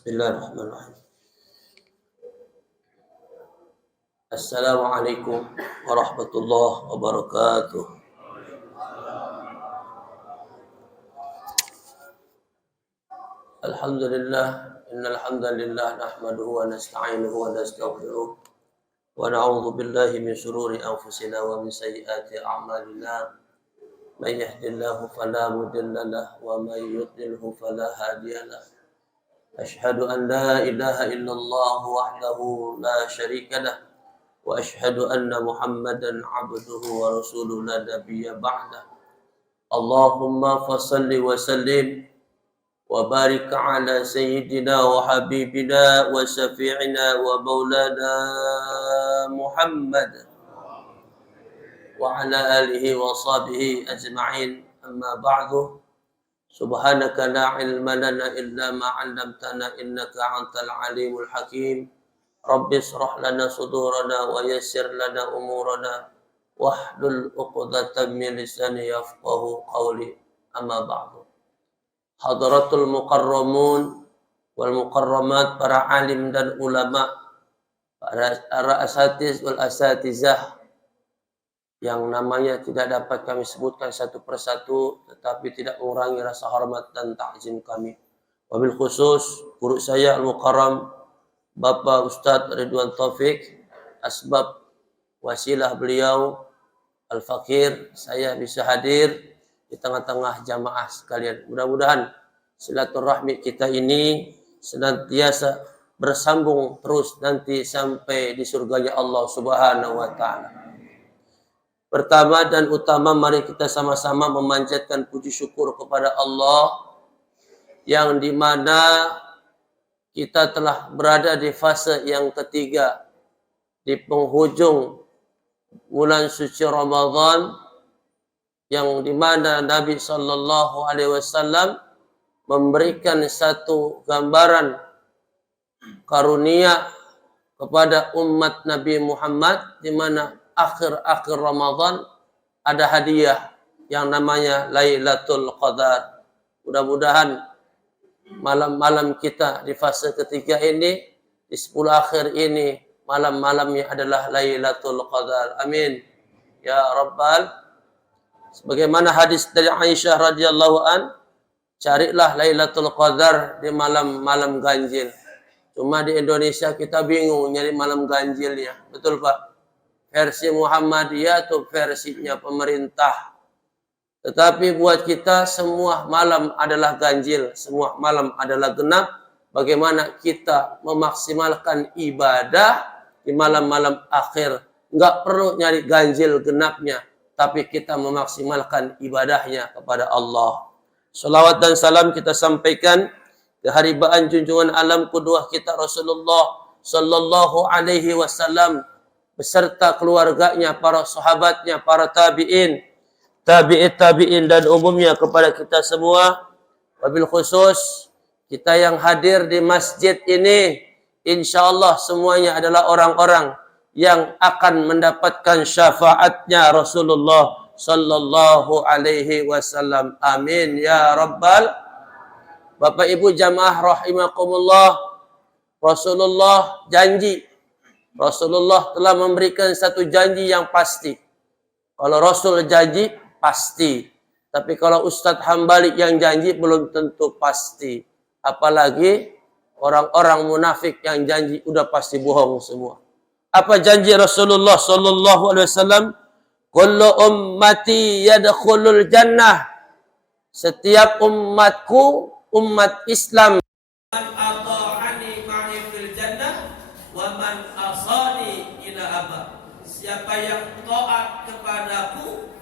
Bismillahirrahmanirrahim. Assalamualaikum warahmatullahi wabarakatuh. Alhamdulillah, innal hamdalillah nahmaduhu wa nasta'inuhu wa nastaghfiruh wa na'udzu billahi min shururi anfusina wa min sayyiati a'malina. May yahdihillahu fala mudilla lahu wa may yudlilhu fala hadiya lahu. Asyhadu an la ilaha illallah wahdahu la syarika lah wa asyhadu anna Muhammadan abduhu wa rasuluhu la nabiyya ba'dah. Allahumma fassalli wa sallim wa barik ala sayyidina wa habibina wa syafi'ina wa maulana Muhammad wa ala alihi wa sahbihi ajma'in. Amma ba'du. Subhanaka la ilma lana illa ma 'allamtana innaka antal alimul hakim. Rabbi shrah lana sudurana wa yassir lana umurana wahlul 'uqdatam min lisani yafqahu qawli. Amma ba'du. Hadratul mukarramun wal mukarramat, para alim dan ulama, para asatiz wal asatizah yang namanya tidak dapat kami sebutkan satu persatu, tetapi tidak mengurangi rasa hormat dan takzim kami. Wabil khusus guru saya al-mukarram Bapak Ustadz Ridwan Taufik, asbab wasilah beliau al-fakir, saya bisa hadir di tengah-tengah jamaah sekalian. Mudah-mudahan silaturahmi kita ini senantiasa bersambung terus nanti sampai di surganya Allah Subhanahu wa taala. Pertama dan utama, mari kita sama-sama memanjatkan puji syukur kepada Allah yang dimana kita telah berada di fase yang ketiga, di penghujung bulan suci Ramadan, yang dimana Nabi Sallallahu Alaihi Wasallam memberikan satu gambaran karunia kepada umat Nabi Muhammad, di mana akhir-akhir Ramadan ada hadiah yang namanya Lailatul Qadar. Mudah-mudahan malam-malam kita di fase ketiga ini, di 10 akhir ini, malam-malamnya adalah Lailatul Qadar. Amin ya Rabbal. Sebagaimana hadis dari Aisyah radhiyallahu an, carilah Lailatul Qadar di malam-malam ganjil. Cuma di Indonesia kita bingung nyari malam ganjilnya. Betul Pak? Versi Muhammadiyah itu versinya pemerintah. Tetapi buat kita semua malam adalah ganjil, semua malam adalah genap. Bagaimana kita memaksimalkan ibadah di malam-malam akhir? Enggak perlu nyari ganjil genapnya, tapi kita memaksimalkan ibadahnya kepada Allah. Salawat dan salam kita sampaikan keharibaan junjungan alam kedua kita Rasulullah Sallallahu Alaihi Wasallam beserta keluarganya, para sahabatnya, para tabi'in, tabi'in dan umumnya kepada kita semua. Wabil khusus kita yang hadir di masjid ini, insyaallah semuanya adalah orang-orang yang akan mendapatkan syafaatnya Rasulullah Sallallahu Alaihi Wasallam. Amin ya Rabbal. Bapak Ibu jamaah rahimakumullah, Rasulullah janji, Rasulullah telah memberikan satu janji yang pasti. Kalau Rasul janji pasti, tapi kalau Ustadz Hambali yang janji belum tentu pasti. Apalagi orang-orang munafik yang janji udah pasti bohong semua. Apa janji Rasulullah Sallallahu Alaihi Wasallam? Kullu ummati yadkhulul jannah. Setiap umatku, umat Islam, man ata'ani ma'i fil jannah wa man asani ila aba. Siapa yang taat kepadaku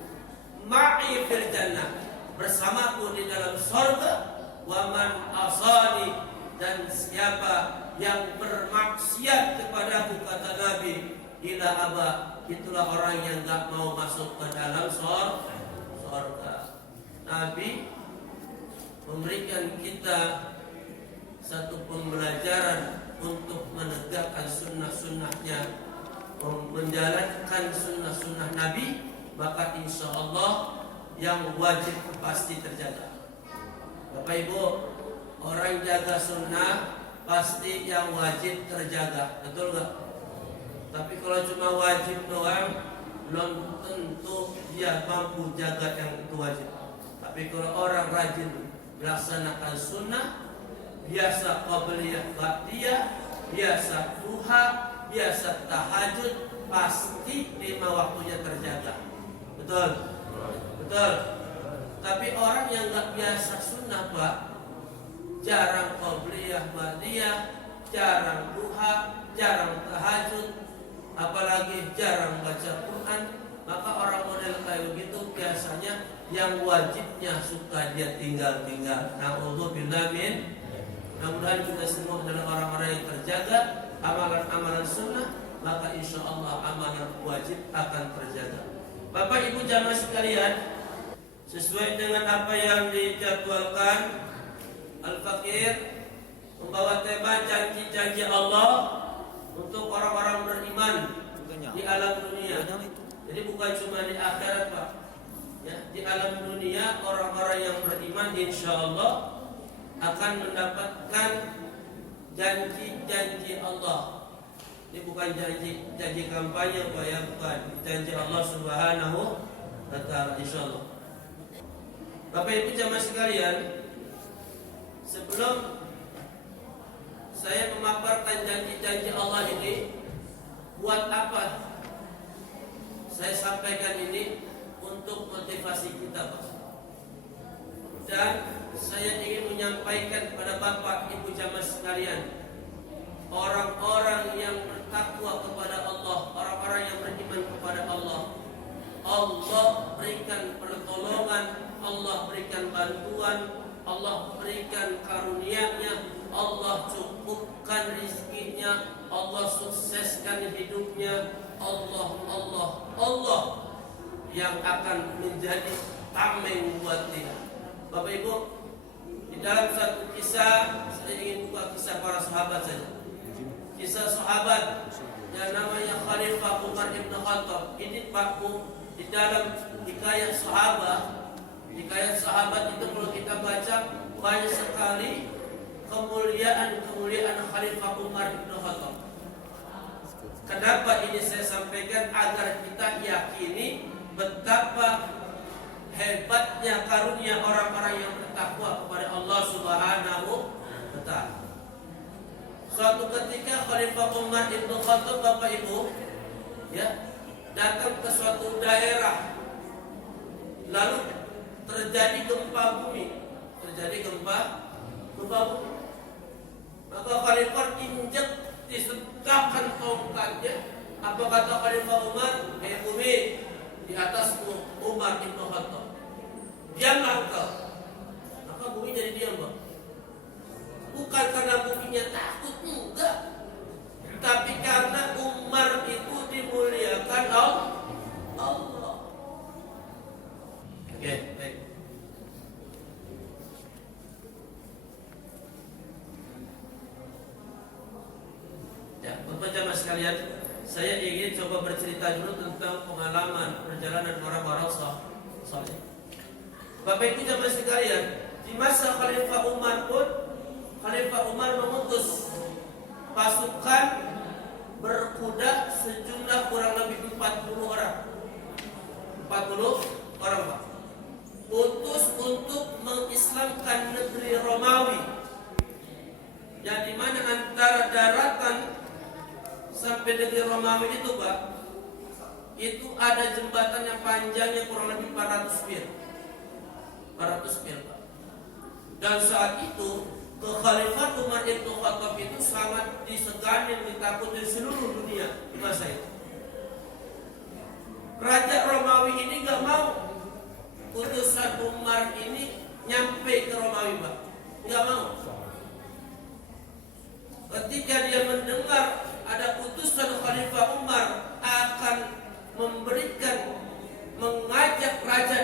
ma'i fil jannah, bersamaku di dalam surga, wa man asani, dan siapa yang bermaksiat kepadaku, kata Nabi, ila aba, itulah orang yang enggak mau masuk ke dalam surga. Nabi memberikan kita satu pembelajaran untuk menegakkan sunnah-sunnahnya, menjalankan sunnah-sunnah Nabi, maka insya Allah yang wajib pasti terjaga. Bapak Ibu, orang jaga sunnah pasti yang wajib terjaga, betul nggak? Tapi kalau cuma wajib doang, belum tentu dia mampu jaga yang itu wajib. Tapi kalau orang rajin melaksanakan sunnah, biasa qabliyah ba'diyah, biasa duha, biasa tahajud, pasti 5 waktunya terjaga. Betul? Betul. Tapi orang yang nggak biasa sunnah, Pak, jarang qabliyah ba'diyah, jarang duha, jarang tahajud, apalagi jarang baca Quran, maka orang model kayak begitu biasanya yang wajibnya suka dia tinggal-tinggal. Na'udzubillah min. Mudah-mudahan kita semua adalah orang-orang yang terjaga amalan-amalan sunnah, maka insya Allah amalan wajib akan terjaga. Bapak Ibu jamaah sekalian, sesuai dengan apa yang dijadwalkan, Al-Fakir membawa tema janji-janji Allah untuk orang-orang beriman di alam dunia. Jadi bukan cuma di akhirat, Pak. Ya, di alam dunia orang-orang yang beriman insya Allah akan mendapatkan janji-janji Allah. Ini bukan janji kampanye, Pak, ya, bukan. Janji Allah Subhanahu wa Ta'ala insya Allah. Bapak Ibu jamaah sekalian, sebelum saya memaparkan janji-janji Allah ini, buat apa saya sampaikan ini? Untuk motivasi kita, Pak. Dan saya ingin menyampaikan kepada Bapak Ibu jamaah sekalian, orang-orang yang bertakwa kepada Allah, orang-orang yang beriman kepada Allah, Allah berikan pertolongan, Allah berikan bantuan, Allah berikan karunia-Nya, Allah cukupkan rizkinya, Allah sukseskan hidupnya. Allah yang akan menjadi tameng buat dia. Bapak Ibu, di dalam satu kisah, saya ingin buka kisah para sahabat saja. Kisah sahabat yang namanya Khalifah Umar bin Khattab. Ini Pak Bu, di dalam hikayat sahabat itu kalau kita baca banyak sekali kemuliaan Khalifah Umar bin Khattab. Kenapa ini saya sampaikan? Agar kita yakini betapa hebatnya karunia orang-orang yang bertakwa kepada Allah Subhanahu wa Ta'ala. Suatu ketika Khalifah Umar bin Khattab, Bapak Ibu, ya, datang ke suatu daerah, lalu terjadi gempa bumi. Maka Khalifah injak, disedahkan tongkatnya. Apa kata Khalifah Umar? Bumi, di atasmu Umar bin Khattab. Diamlah engkau. Maka bumi jadi diam, Bang. Bukan karena buminya takut, enggak. Tapi karena Umar itu dimuliakan Allah. Oke, baik. Ya, Bapak jamaah sekalian, saya ingin coba bercerita dulu tentang pengalaman perjalanan orang-orang saleh. Bapak Ibu jamaah sekalian, di masa Khalifah Umar pun, Khalifah Umar mengutus pasukan berkuda sejumlah kurang lebih 40 orang. 40 orang, Pak. Utus untuk mengislamkan negeri Romawi, yang dimana antara daratan sampai negeri Romawi itu, Pak, itu ada jembatan yang panjangnya kurang lebih 400 mil. 400 mil, Pak. Dan saat itu kekhalifahan Umar bin Khattab itu sangat disegani, ditakuti seluruh dunia di masa itu. Raja Romawi ini gak mau utusan Umar ini nyampe ke Romawi, Pak. Gak mau. Ketika dia mendengar ada utusan Khalifah Umar akan mengajak raja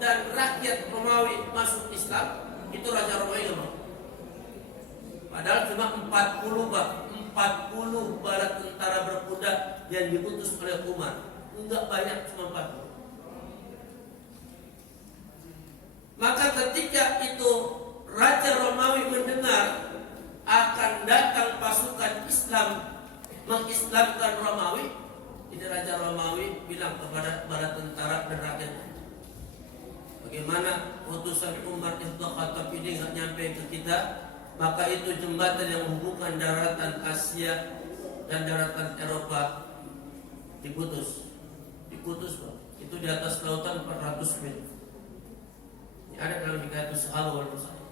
dan rakyat Romawi masuk Islam, itu Raja Romawi gak mau. Padahal cuma 40, Pak. 40 bala tentara berkuda yang diutus oleh Umar. Enggak banyak, cuma 40. Maka ketika itu Raja Romawi mendengar akan datang Bagaimana utusan Umar Ibn Khattab ini nggak nyampe ke kita, maka itu jembatan yang menghubungkan daratan Asia dan daratan Eropa diputus, Pak. Itu di atas lautan 400 mil. Ini ada dalam Hikayatus Sahabah wal Mursalin.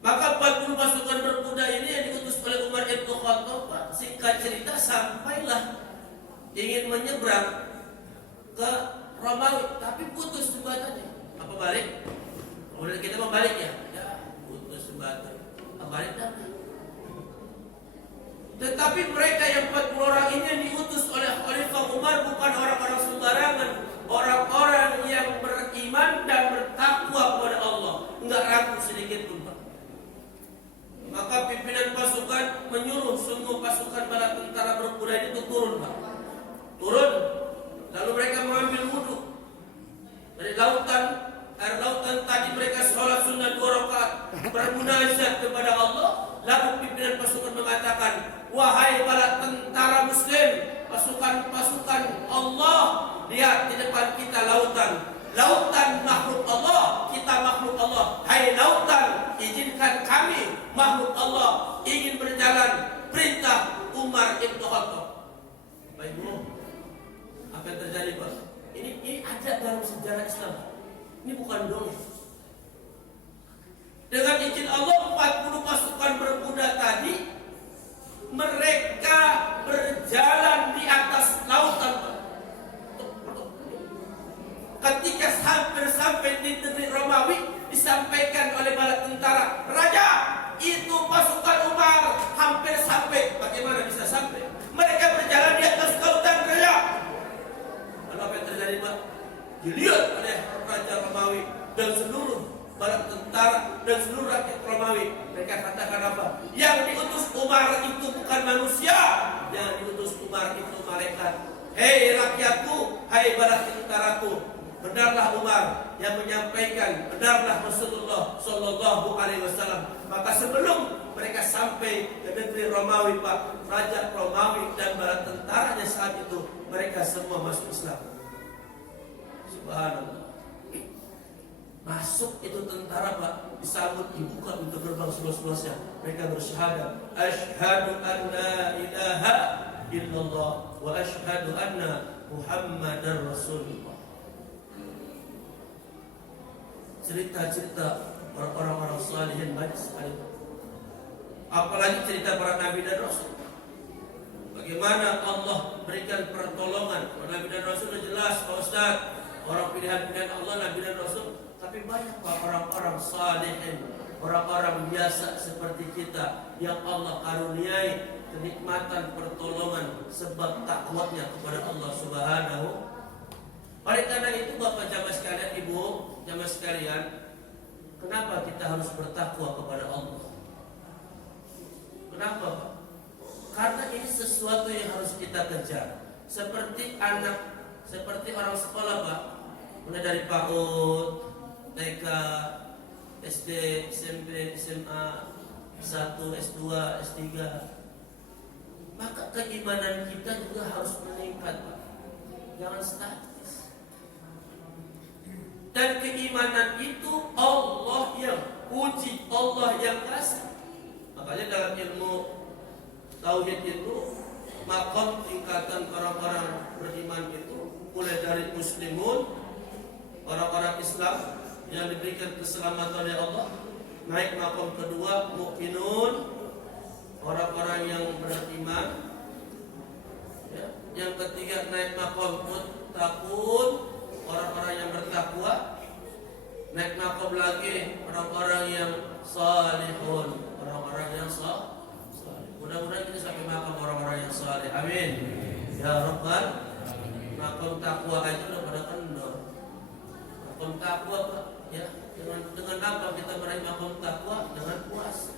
Maka 40 pasukan berkuda ini yang diutus oleh Umar Ibn Khattab, Pak, singkat cerita sampailah ingin menyeberang ke Romawi, tapi putus jembatannya. Apa balik? Kemudian kita mau balik ya? Ya, putus jembatan. Balik dah. Tetapi mereka yang 40 orang ini yang diutus oleh Khalifah Umar bukan orang-orang sembarangan, orang-orang yang beriman dan bertakwa kepada Allah, enggak ragu sedikit pun, Pak. Maka pimpinan pasukan menyuruh semua pasukan bala tentara berkuda itu turun, Pak. Turun. Lalu mereka mengambil wudhu dari lautan, air lautan tadi. Mereka sholat sunnah 2 rakaat, bermunajat kepada Allah. Lalu pimpinan pasukan mengatakan, wahai para tentara muslim, pasukan-pasukan Allah, lihat di depan kita lautan. Lautan makhluk Allah, kita makhluk Allah. Hai lautan, izinkan kami makhluk Allah ingin berjalan perintah Umar Ibn Khattab. Baik, Bu. Apa yang terjadi, Pak? Ini ada dalam sejarah Islam. Ini bukan dongeng. Dengan izin Allah, 40 pasukan berkuda tadi mereka berjalan di atas lautan, Pak. Ketika hampir sampai di negeri Romawi, disampaikan oleh bala tentara, Raja, itu pasukan Umar hampir sampai. Bagaimana bisa sampai? Mereka berjalan di atas lautan, Raja. Lalu apa yang terjadi, Pak? Dilihat oleh Raja Romawi dan seluruh bala tentara dan seluruh rakyat Romawi. Mereka katakan apa? Yang diutus Umar itu bukan manusia, yang diutus Umar itu malaikat. Hei rakyatku, hai bala tentaraku, benarlah Umar yang menyampaikan, benarlah Rasulullah Sallallahu Alaihi Wasallam. Maka sebelum mereka sampai ke negeri Romawi, Pak, Raja Romawi dan bala tentaranya saat itu, mereka semua masuk Islam. Subhanallah. Masuk itu tentara, Pak, disambut, dibuka untuk gerbang seluas-luasnya. Mereka bersyahadat, asyhadu an la ilaha illallah wa asyhadu anna Muhammadar Rasulullah. Cerita-cerita orang-orang salihin banyak sekali. Apalagi cerita para nabi dan rasul. Bagaimana Allah berikan pertolongan para nabi dan rasul. Jelas, Pak Ustaz, orang pilihan-pilihan Allah, nabi dan rasul. Tapi banyak, Pak, orang-orang salihin, orang-orang biasa seperti kita yang Allah karuniai kenikmatan pertolongan sebab takwanya kepada Allah Subhanahu. Oleh karena itu, Bapak jamaah sekalian, Ibu jamaah sekalian, kenapa kita harus bertakwa kepada Allah? Kenapa, Pak? Karena ini sesuatu yang harus kita kejar. Seperti anak, seperti orang sekolah, Pak, mulai dari PAUD, TK, SD, SMP, SMA, S1, S2, S3. Maka keimanan kita juga harus meningkat, Pak. Jangan statis. Dan keimanan itu Allah yang uji, Allah yang kasih. Makanya dalam ilmu tauhid itu, maqam tingkatan orang-orang beriman itu mulai dari muslimun, orang-orang Islam yang diberikan keselamatan oleh Allah. Naik maqam kedua, mukminun, orang-orang yang beriman. Ya. Yang ketiga naik maqam muttaqun, orang-orang yang bertakwa. Naik maqam lagi orang-orang yang salihun, orang-orang yang salih. Mudah-mudahan kita sampai maqam orang-orang yang salih. Amin. Ya Rabbal. Maqam takwa aja udah pada kendor. Maqam takwa, Pak, ya. Dengan apa kita meraih maqam takwa? Dengan puasa.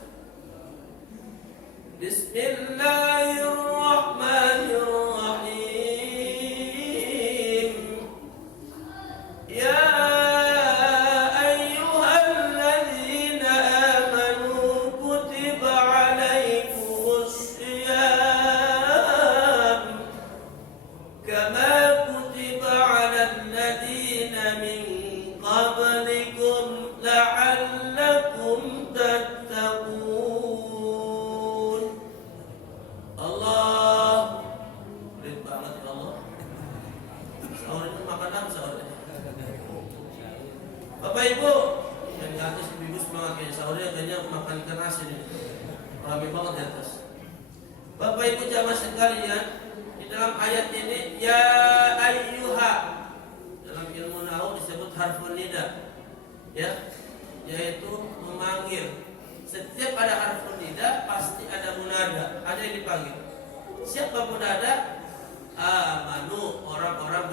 Bismillahirrahmanirrahim. Ya ayyuhalladzina amanu kutiba alaikumus syiyam kama kutiba alal ladzina min qablikum semuanya makan ikan asin ini. Ramai banget di atas. Bapak Ibu jamaah sekalian, di dalam ayat ini ya ayyuha, dalam ilmu nahwu disebut harfun nida, ya, yaitu memanggil. Setiap ada harfun nida pasti ada munada, ada yang dipanggil. Siapa munada? Amanu, orang-orang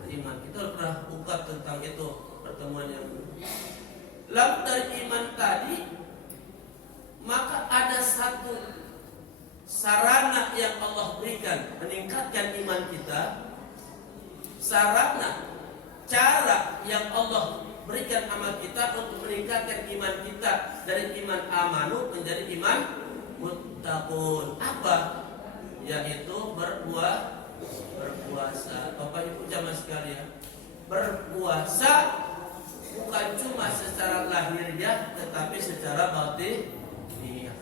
beriman. Kita pernah ungkap tentang itu pertemuan yang dulu. Lalu dari iman tadi, maka ada satu sarana yang Allah berikan meningkatkan iman kita. Sarana, cara yang Allah berikan amal kita untuk meningkatkan iman kita dari iman amanu menjadi iman muttaqun. Apa? Yaitu berpuasa. Bapak Ibu jamaah sekalian, berpuasa bukan cuma secara lahiriah tetapi secara batiniah.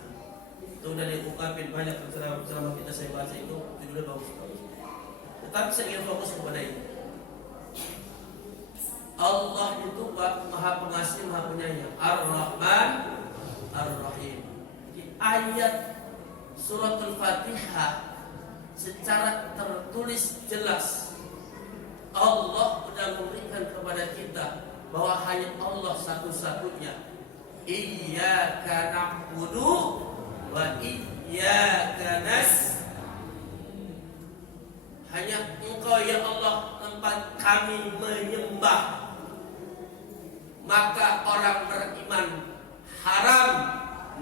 Itu udah diungkapin banyak ceramah kita, saya baca itu judulnya bagus. Tetapi saya ingin fokus kepada ini. Allah itu Maha Pengasih, Maha Penyayang, Ar-Rahman, Ar-Rahim. Di ayat Suratul Fatihah secara tertulis jelas Allah sudah memberikan kepada kita bahwa hanya Allah satu-satunya. Iyyaka na'budu wa iyyaka nasta'in. Hanya Engkau ya Allah tempat kami menyembah. Maka orang beriman haram,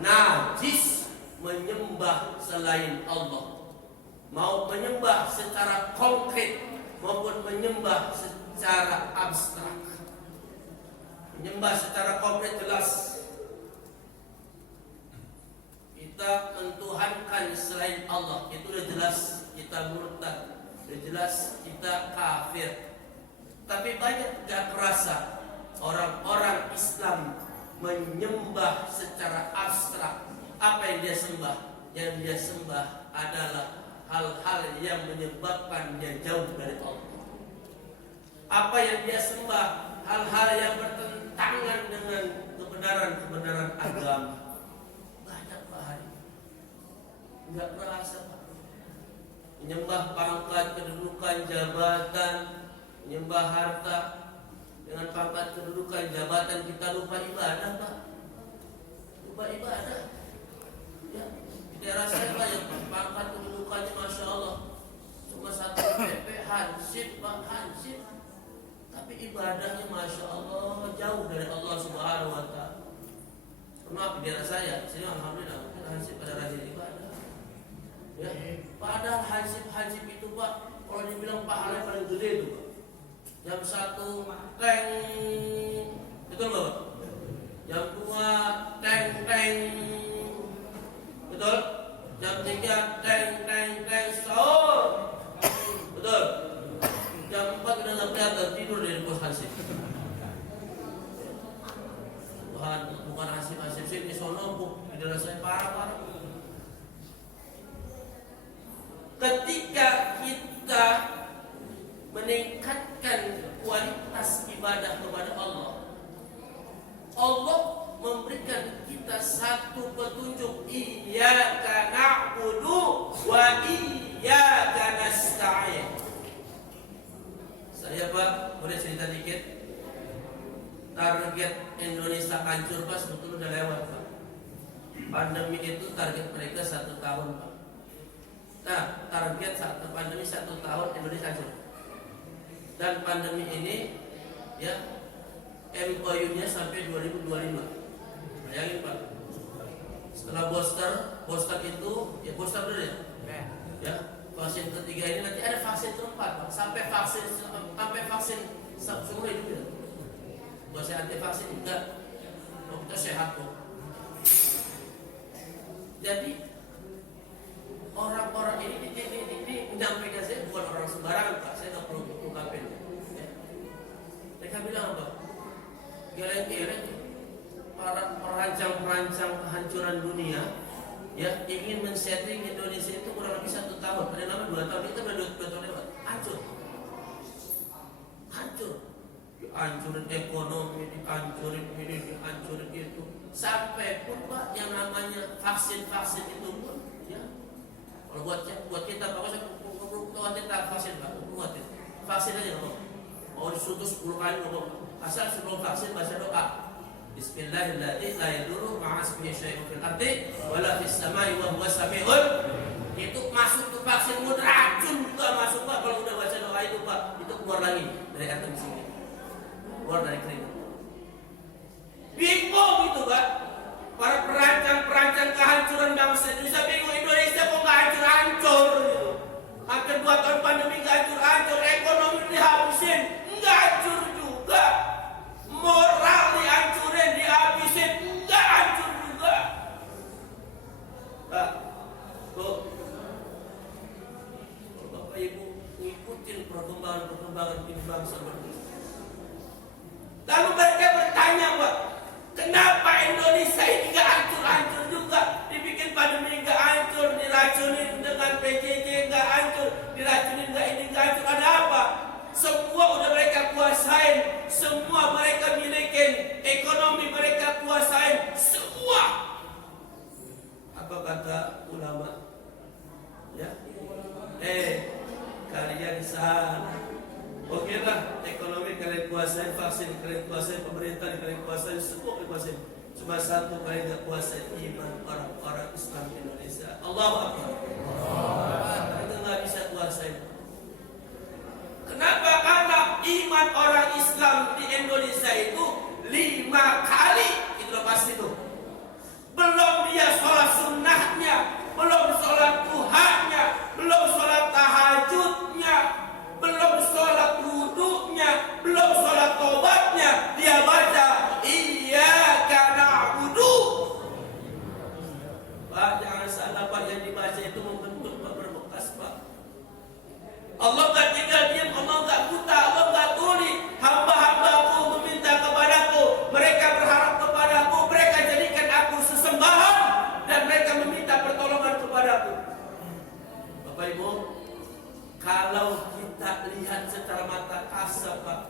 najis menyembah selain Allah. Mau menyembah secara konkret maupun menyembah secara abstrak. Menyembah secara konkret jelas kita mentuhankan selain Allah, itu sudah jelas kita murtad, sudah jelas kita kafir. Tapi banyak gak kerasa orang-orang Islam menyembah secara abstrak. Apa yang dia sembah? Yang dia sembah adalah hal-hal yang menyebabkannya jauh dari Allah. Apa yang dia sembah? Hal-hal yang bertentangan dengan kebenaran-kebenaran agama. Banyak Pak hari. Enggak merasa Pak. Menyembah pangkat, kedudukan, jabatan, menyembah harta. Dengan pangkat, kedudukan, jabatan kita lupa ibadah Pak. Lupa ibadah. Ya, dia rasa Pak yang pangkat kedudukannya Masya Allah cuma satu PP hansip Pak, hansip. Tapi ibadahnya Masya Allah jauh dari Allah Subhanahu wa Ta'ala. Maaf di daerah saya, sini alhamdulillah mungkin hansip pada rajin ibadah. Ya, padahal hansip itu Pak, kalau dibilang pahala paling gede itu Pak. Jam 1 teng, betul nggak Pak? Jam 2 teng, betul? Jam 3 teng sahur, betul? Jam 4 udah nggak kelihatan, tidur dari pos hansip. Bukan hansip sini sono bu, di dalam saya parah. Ketika kita meningkatkan kualitas ibadah kepada Allah, Allah memberikan kita satu petunjuk, iyyaka na'budu wa iyyaka nasta'in. Saya Pak, boleh cerita dikit. Target Indonesia hancur Pak, sebetulnya udah lewat Pak. Pandemi itu target mereka 1 tahun Pak. Nah, target saat pandemi 1 tahun Indonesia hancur. Dan pandemi ini ya MOU-nya sampai 2025. Bayangin Pak. Setelah booster itu ya booster dulu ya. Ya, vaksin ketiga ini nanti ada vaksin keempat Pak. Sampai vaksin seumur hidup ya. Buat saya anti vaksin enggak. Kita sehat kok. Jadi orang-orang ini menyampaikan saya bukan orang sembarangan Pak. Saya nggak perlu ungkapin. Ya. Mereka bilang apa? Geleng-geleng para perancang kehancuran dunia ya ingin men-setting Indonesia itu kurang lebih 1 tahun. Ada nama 2 tahun, kita udah 2 tahun lewat. Hancur. Hancurin ekonomi, dihancurin ini, dihancurin itu. Sampai pun Pak yang namanya vaksin itu pun ya, kalau buat kita Pak, buat kita vaksin Pak, buat vaksin aja Pak. Mau disuruh 10 kali ngomong, asal sebelum vaksin baca doa. Bismillahirrahmanirrahim. La yadurru ma'asmihi syai'un fil ardi wala fis samai wa huwas samiul. Itu masuk ke vaksin mudah, racun juga masuk Pak. Kalau udah baca doa itu Pak, itu keluar lagi dari kantong sini, keluar dari keringat. Bingung itu Pak. Para perancang kehancuran bangsa Indonesia bingung, Indonesia kok nggak hancur-hancur gitu. Hampir 2 tahun pandemi nggak hancur-hancur, ekonomi dihabisin, nggak hancur juga. Moral dihancurin, dihabisin, nggak hancur juga. Pak, Bu, Bapak Ibu ngikutin perkembangan bangsa bernegara. Lalu mereka bertanya Pak, kenapa Indonesia ini nggak hancur-hancur juga? Dibikin pandemi nggak hancur, diracunin dengan PJJ nggak hancur, diracunin nggak ini nggak hancur. Ada apa? Semua udah mereka kuasain, semua mereka milikin, ekonomi mereka kuasain, semua. Apa kata ulama? Ya, kalian sana. Oke lah, ekonomi kalian kuasain, vaksin kalian kuasain, pemerintah kalian kuasain, semua kalian kuasain. Cuma satu kalian tidak kuasain, iman orang-orang Islam Indonesia. Allahu Akbar. Kita nggak bisa kuasain. Kenapa? Karena iman orang Islam di Indonesia itu 5 kali itu pasti itu. Belum dia sholat sunnahnya, belum sholat duhanya, belum sholat tahajudnya, belum sholat wudhunya, belum sholat tobatnya, dia baca iyyaka na'budu. Pak, jangan salah Pak, yang dibaca itu membentuk Pak, berbekas Pak. Allah gak tinggal diam, Allah gak buta, Allah gak tuli. Hamba-hambaku meminta kepadaku, mereka berharap kepadaku, mereka jadikan aku sesembahan, dan mereka meminta pertolongan kepadaku. Bapak Ibu, kalau kita lihat secara mata kasar Pak,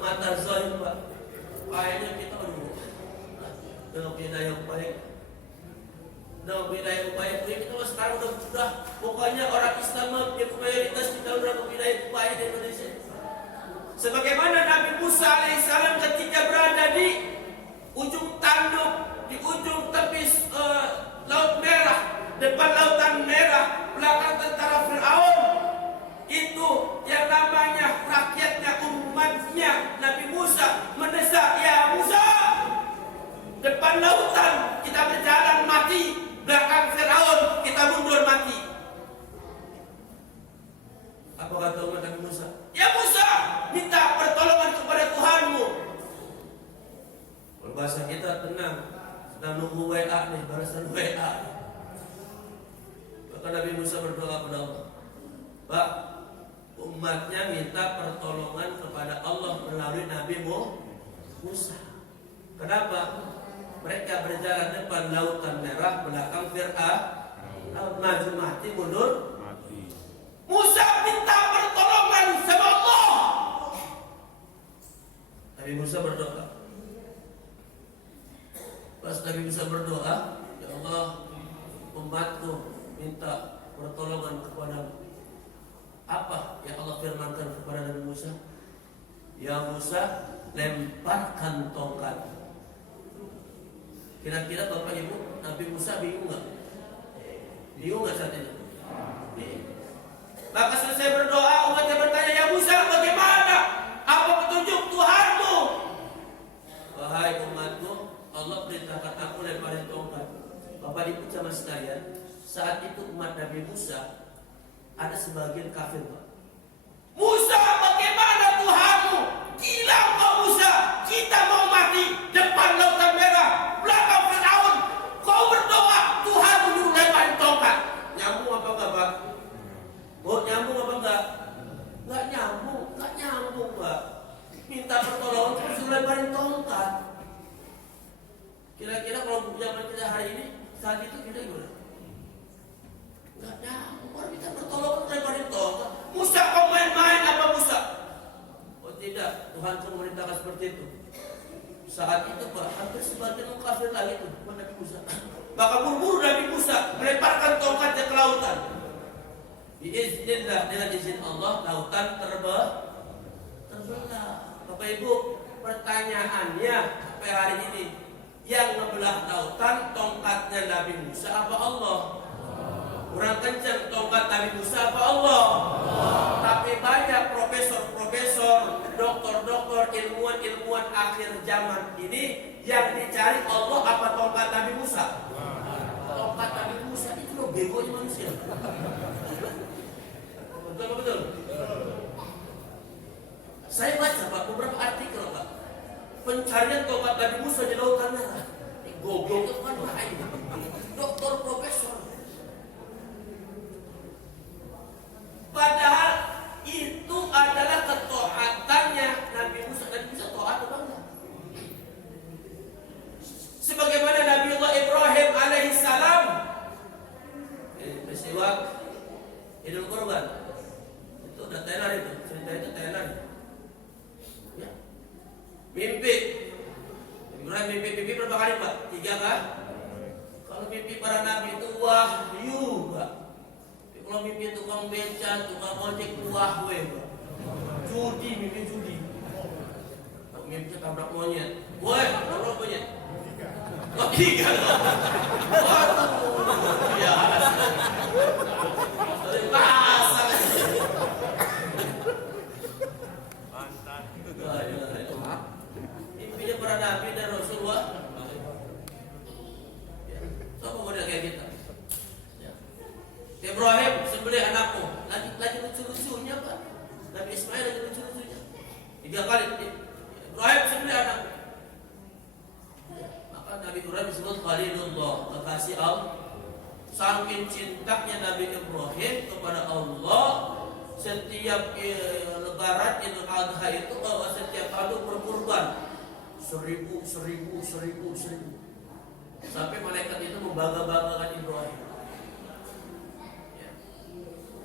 mata zahir Pak, kayaknya kita dengan beda yang baik, kita sekarang udah pokoknya orang Islam yang mayoritas kita udah budaya baik di Indonesia. Sebagaimana Nabi Musa alaihissalam ketika berada di ujung tanduk, di ujung tepi Laut Merah, depan Lautan Merah, belakang tentara Fir'aun, itu yang namanya rakyatnya, umatnya Nabi Musa mendesak, ya Musa, depan lautan kita berjalan mati, belakang Fir'aun kita mundur mati. Apa kata umat Nabi Musa? Ya Musa, minta pertolongan kepada Tuhanmu. Kalau bahasa kita tenang, sedang nunggu WA nih, balasan WA. Maka Nabi Musa berdoa kepada Allah, Pak, umatnya minta pertolongan kepada Allah melalui Nabi Musa. Kenapa? Mereka berjalan depan Lautan Merah, belakang Fir'aun, maju mati, mundur mati. Musa minta pertolongan sama Allah. Nabi Musa berdoa. Pas Nabi Musa berdoa, ya Allah, umatku minta pertolongan kepadamu. Apa yang Allah firmankan kepada Nabi Musa? Ya Musa, lemparkan tongkat. Kira-kira Bapak Ibu, Nabi Musa bingung nggak? Bingung nggak saat itu? Maka selesai berdoa, umatnya bertanya, ya Musa, bagaimana? Apa petunjuk Tuhanmu? Wahai umatku, Allah perintahkan aku lemparin tongkat. Bapak Ibu sama sekalian, saat itu umat Nabi Musa ada sebagian kafir Pak. Musa, bagaimana Tuhanmu? Gila kau Musa, kita mau mati depan Lautan Merah, belakang Fir'aun. Kau berdoa, Tuhan menyuruh lemparin tongkat. Nyambung apa enggak Pak? Oh, nyambung apa enggak? Enggak nyambung Pak. Minta pertolongan terus suruh lemparin tongkat. Kira-kira kalau zaman kita hari ini, saat itu kita gimana? Enggak nyambung, orang minta pertolongan lemparin tongkat. Musa, kau main-main apa Musa? Oh tidak, Tuhan memerintahkan seperti itu. Saat itu Pak, hampir sebagian kafir lagi tuh Nabi Musa. Maka buru-buru Nabi Musa melemparkan tongkatnya ke lautan. Biiznillah, dengan izin Allah lautan terbelah. Bapak Ibu, pertanyaannya sampai hari ini, yang ngebelah lautan tongkatnya Nabi Musa apa Allah? Kurang kencang, tongkat Nabi Musa apa Allah? Tapi banyak profesor-profesor, doktor-doktor, ilmuwan-ilmuwan akhir zaman ini yang dicari Allah apa tongkat Nabi Musa? Tongkat Nabi Musa itu loh begonya manusia. Betul. Saya baca Pak beberapa artikel Pak, pencarian tongkat Nabi Musa di lautan merah. Goblok itu kan bahaya. Doktor, profesor. Padahal itu adalah ketaatannya Nabi Musa. Nabi Musa taat atau enggak? Sebagaimana Nabi Allah Ibrahim alaihissalam, peristiwa Idul Kurban itu udah tenar itu, cerita itu tenar. Ya. Mimpi Ibrahim mimpi berapa kali Pak? 3 kan? Kalau mimpi para nabi itu wahyu Pak. Kalau mimpi tukang beca, tukang ojek wahyu Pak. Mimpi judi. Mimpi tabrak monyet. Woi, tabrak monyet. Oh 3. Waduh. Ya. Pasang. Mimpinya para nabi dan Rasulullah. Coba model kayak kita. Ibrahim sembelih anakmu, lagi lucu-lucunya Pak. Nabi Ismail lagi lucu-lucunya. 3 kali Ibrahim sembelih anakmu. Maka Nabi Ibrahim disebut Khalilullah, kekasih Allah. Saking cintanya Nabi Ibrahim kepada Allah, setiap lebaran Idul Adha itu setiap tahun berkurban 1000. Sampai malaikat itu membangga-banggakan Ibrahim.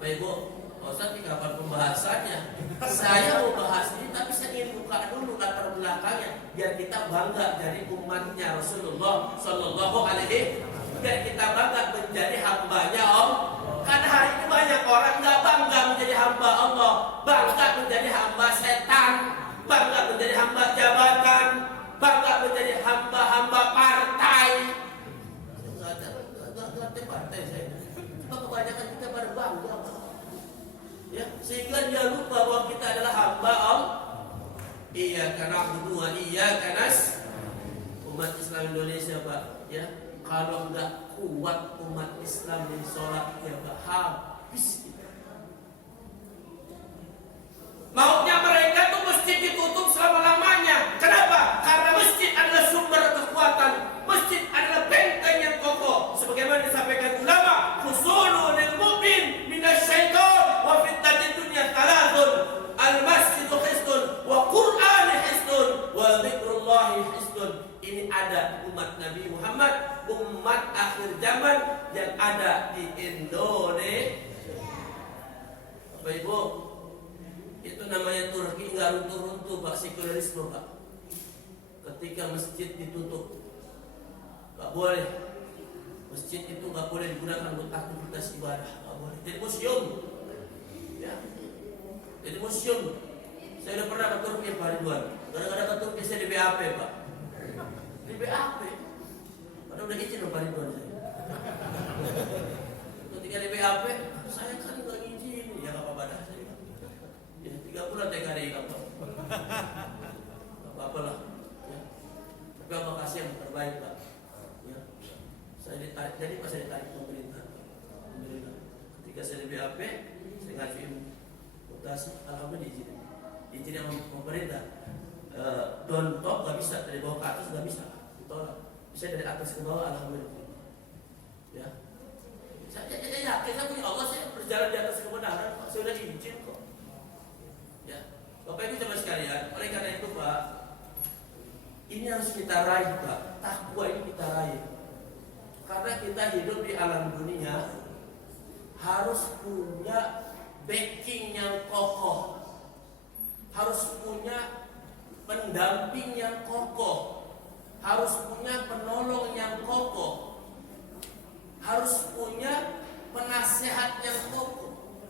Baik Bu, Ustaz ini kapan pembahasannya? Saya mau bahas ini tapi saya ingin buka dulu latar belakangnya biar kita bangga jadi umatnya Rasulullah Sallallahu Alaihi, biar kita bangga menjadi hambanya Allah. Karena hari ini banyak orang nggak bangga menjadi hamba Allah, bangga menjadi hamba setan, bangga menjadi hamba jabatan, bangga menjadi hamba partai. Nggak partai saya. Kebanyakan kita berbangga, ya, sehingga dia lupa bahwa kita adalah hamba Allah. Iya karena kedua, iya karena umat Islam Indonesia Pak, ya, kalau nggak kuat umat Islam di sholat ya Pak, habis. Maunya mereka tuh masjid ditutup selama-lamanya. Kenapa? Karena masjid adalah sumber kekuatan. Masjid adalah benteng yang kokoh. Sebagaimana disampaikan ulama, husulul mu'min minasyaiton wa fitnatid dunya thalathun. Al-masjidu hisnun wa Qur'ani hisnun wa dzikrullahi hisnun. Ini ada umat Nabi Muhammad, umat akhir zaman yang ada di Indonesia. Bapak Ibu, itu namanya Turki nggak runtuh-runtuh Pak, sekularisme Pak. Ketika masjid ditutup, nggak boleh. Masjid itu nggak boleh digunakan untuk aktivitas ibadah, nggak boleh. Jadi museum, ya. Jadi museum. Saya udah pernah ke Turki Pak Ridwan. Gara-gara ke Turki saya di BAP Pak. Di BAP. Padahal udah izin Pak Ridwan saya. Ketika di BAP, saya kan nggak izin, ya nggak apa-apa dah saya. Ya, 3 bulan TKD apa? Apa lah. Ya. Tapi Allah kasih yang terbaik Pak. Ya. Saya ditarik, jadi pas saya ditarik pemerintah. Ketika saya di BAP, saya ngasih mutasi, alhamdulillah diizin yang pemerintah. Dontok nggak bisa, dari bawah ke atas nggak bisa. Ditolak. Bisa dari atas ke bawah, alhamdulillah. Ya. Saya yakin saya punya Allah, saya berjalan di atas kebenaran Pak. Saya udah izin kok. Ya, Bapak Ibu coba sekalian, oleh karena itu Pak, ini harus kita raih Pak, takwa ini kita raih. Karena kita hidup di alam dunia harus punya backing yang kokoh, harus punya pendamping yang kokoh. harus punya penolong yang kokoh, harus punya penasehat yang kokoh,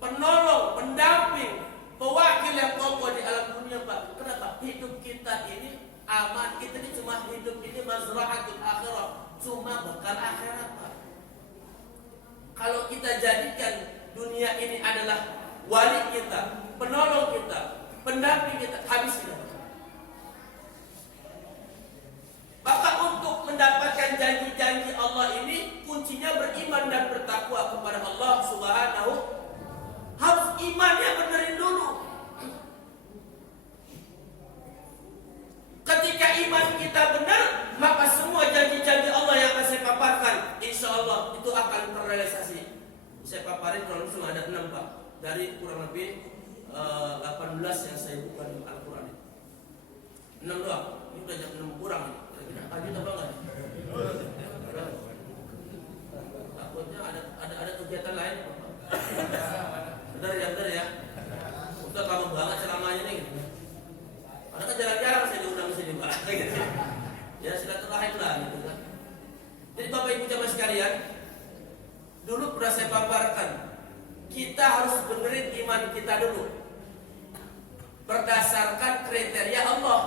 penolong, pendamping, pewakil yang kokoh di alam dunia, Pak. Kenapa? Hidup kita ini aman, kita ini cuma hidup ini mazra'atul akhirah, cuma bekal akhirat, Pak. Kalau kita jadikan dunia ini adalah wali kita, penolong kita, pendamping kita, habis kita. Maka untuk mendapatkan janji-janji Allah ini, kuncinya beriman dan bertakwa kepada Allah Subhanahu. Harus imannya benerin dulu. Ketika iman kita benar, maka semua janji-janji Allah yang akan saya paparkan, insya Allah itu akan terrealisasi. Saya paparin kalau cuma ada 6, Pak, dari kurang lebih 18 yang saya buka di Al-Quran. 6 doang. Ini udah jam 6 kurang. Kira-kira lanjut apa enggak? Takutnya ada kegiatan lain. Benar ya. Udah lama banget ceramahnya nih. Karena kan jarang-jarang saya diundang sini, Pak. Ya silaturahim lah gitu kan. Jadi Bapak Ibu jamaah sekalian, dulu pernah saya paparkan, kita harus benerin iman kita dulu berdasarkan kriteria Allah,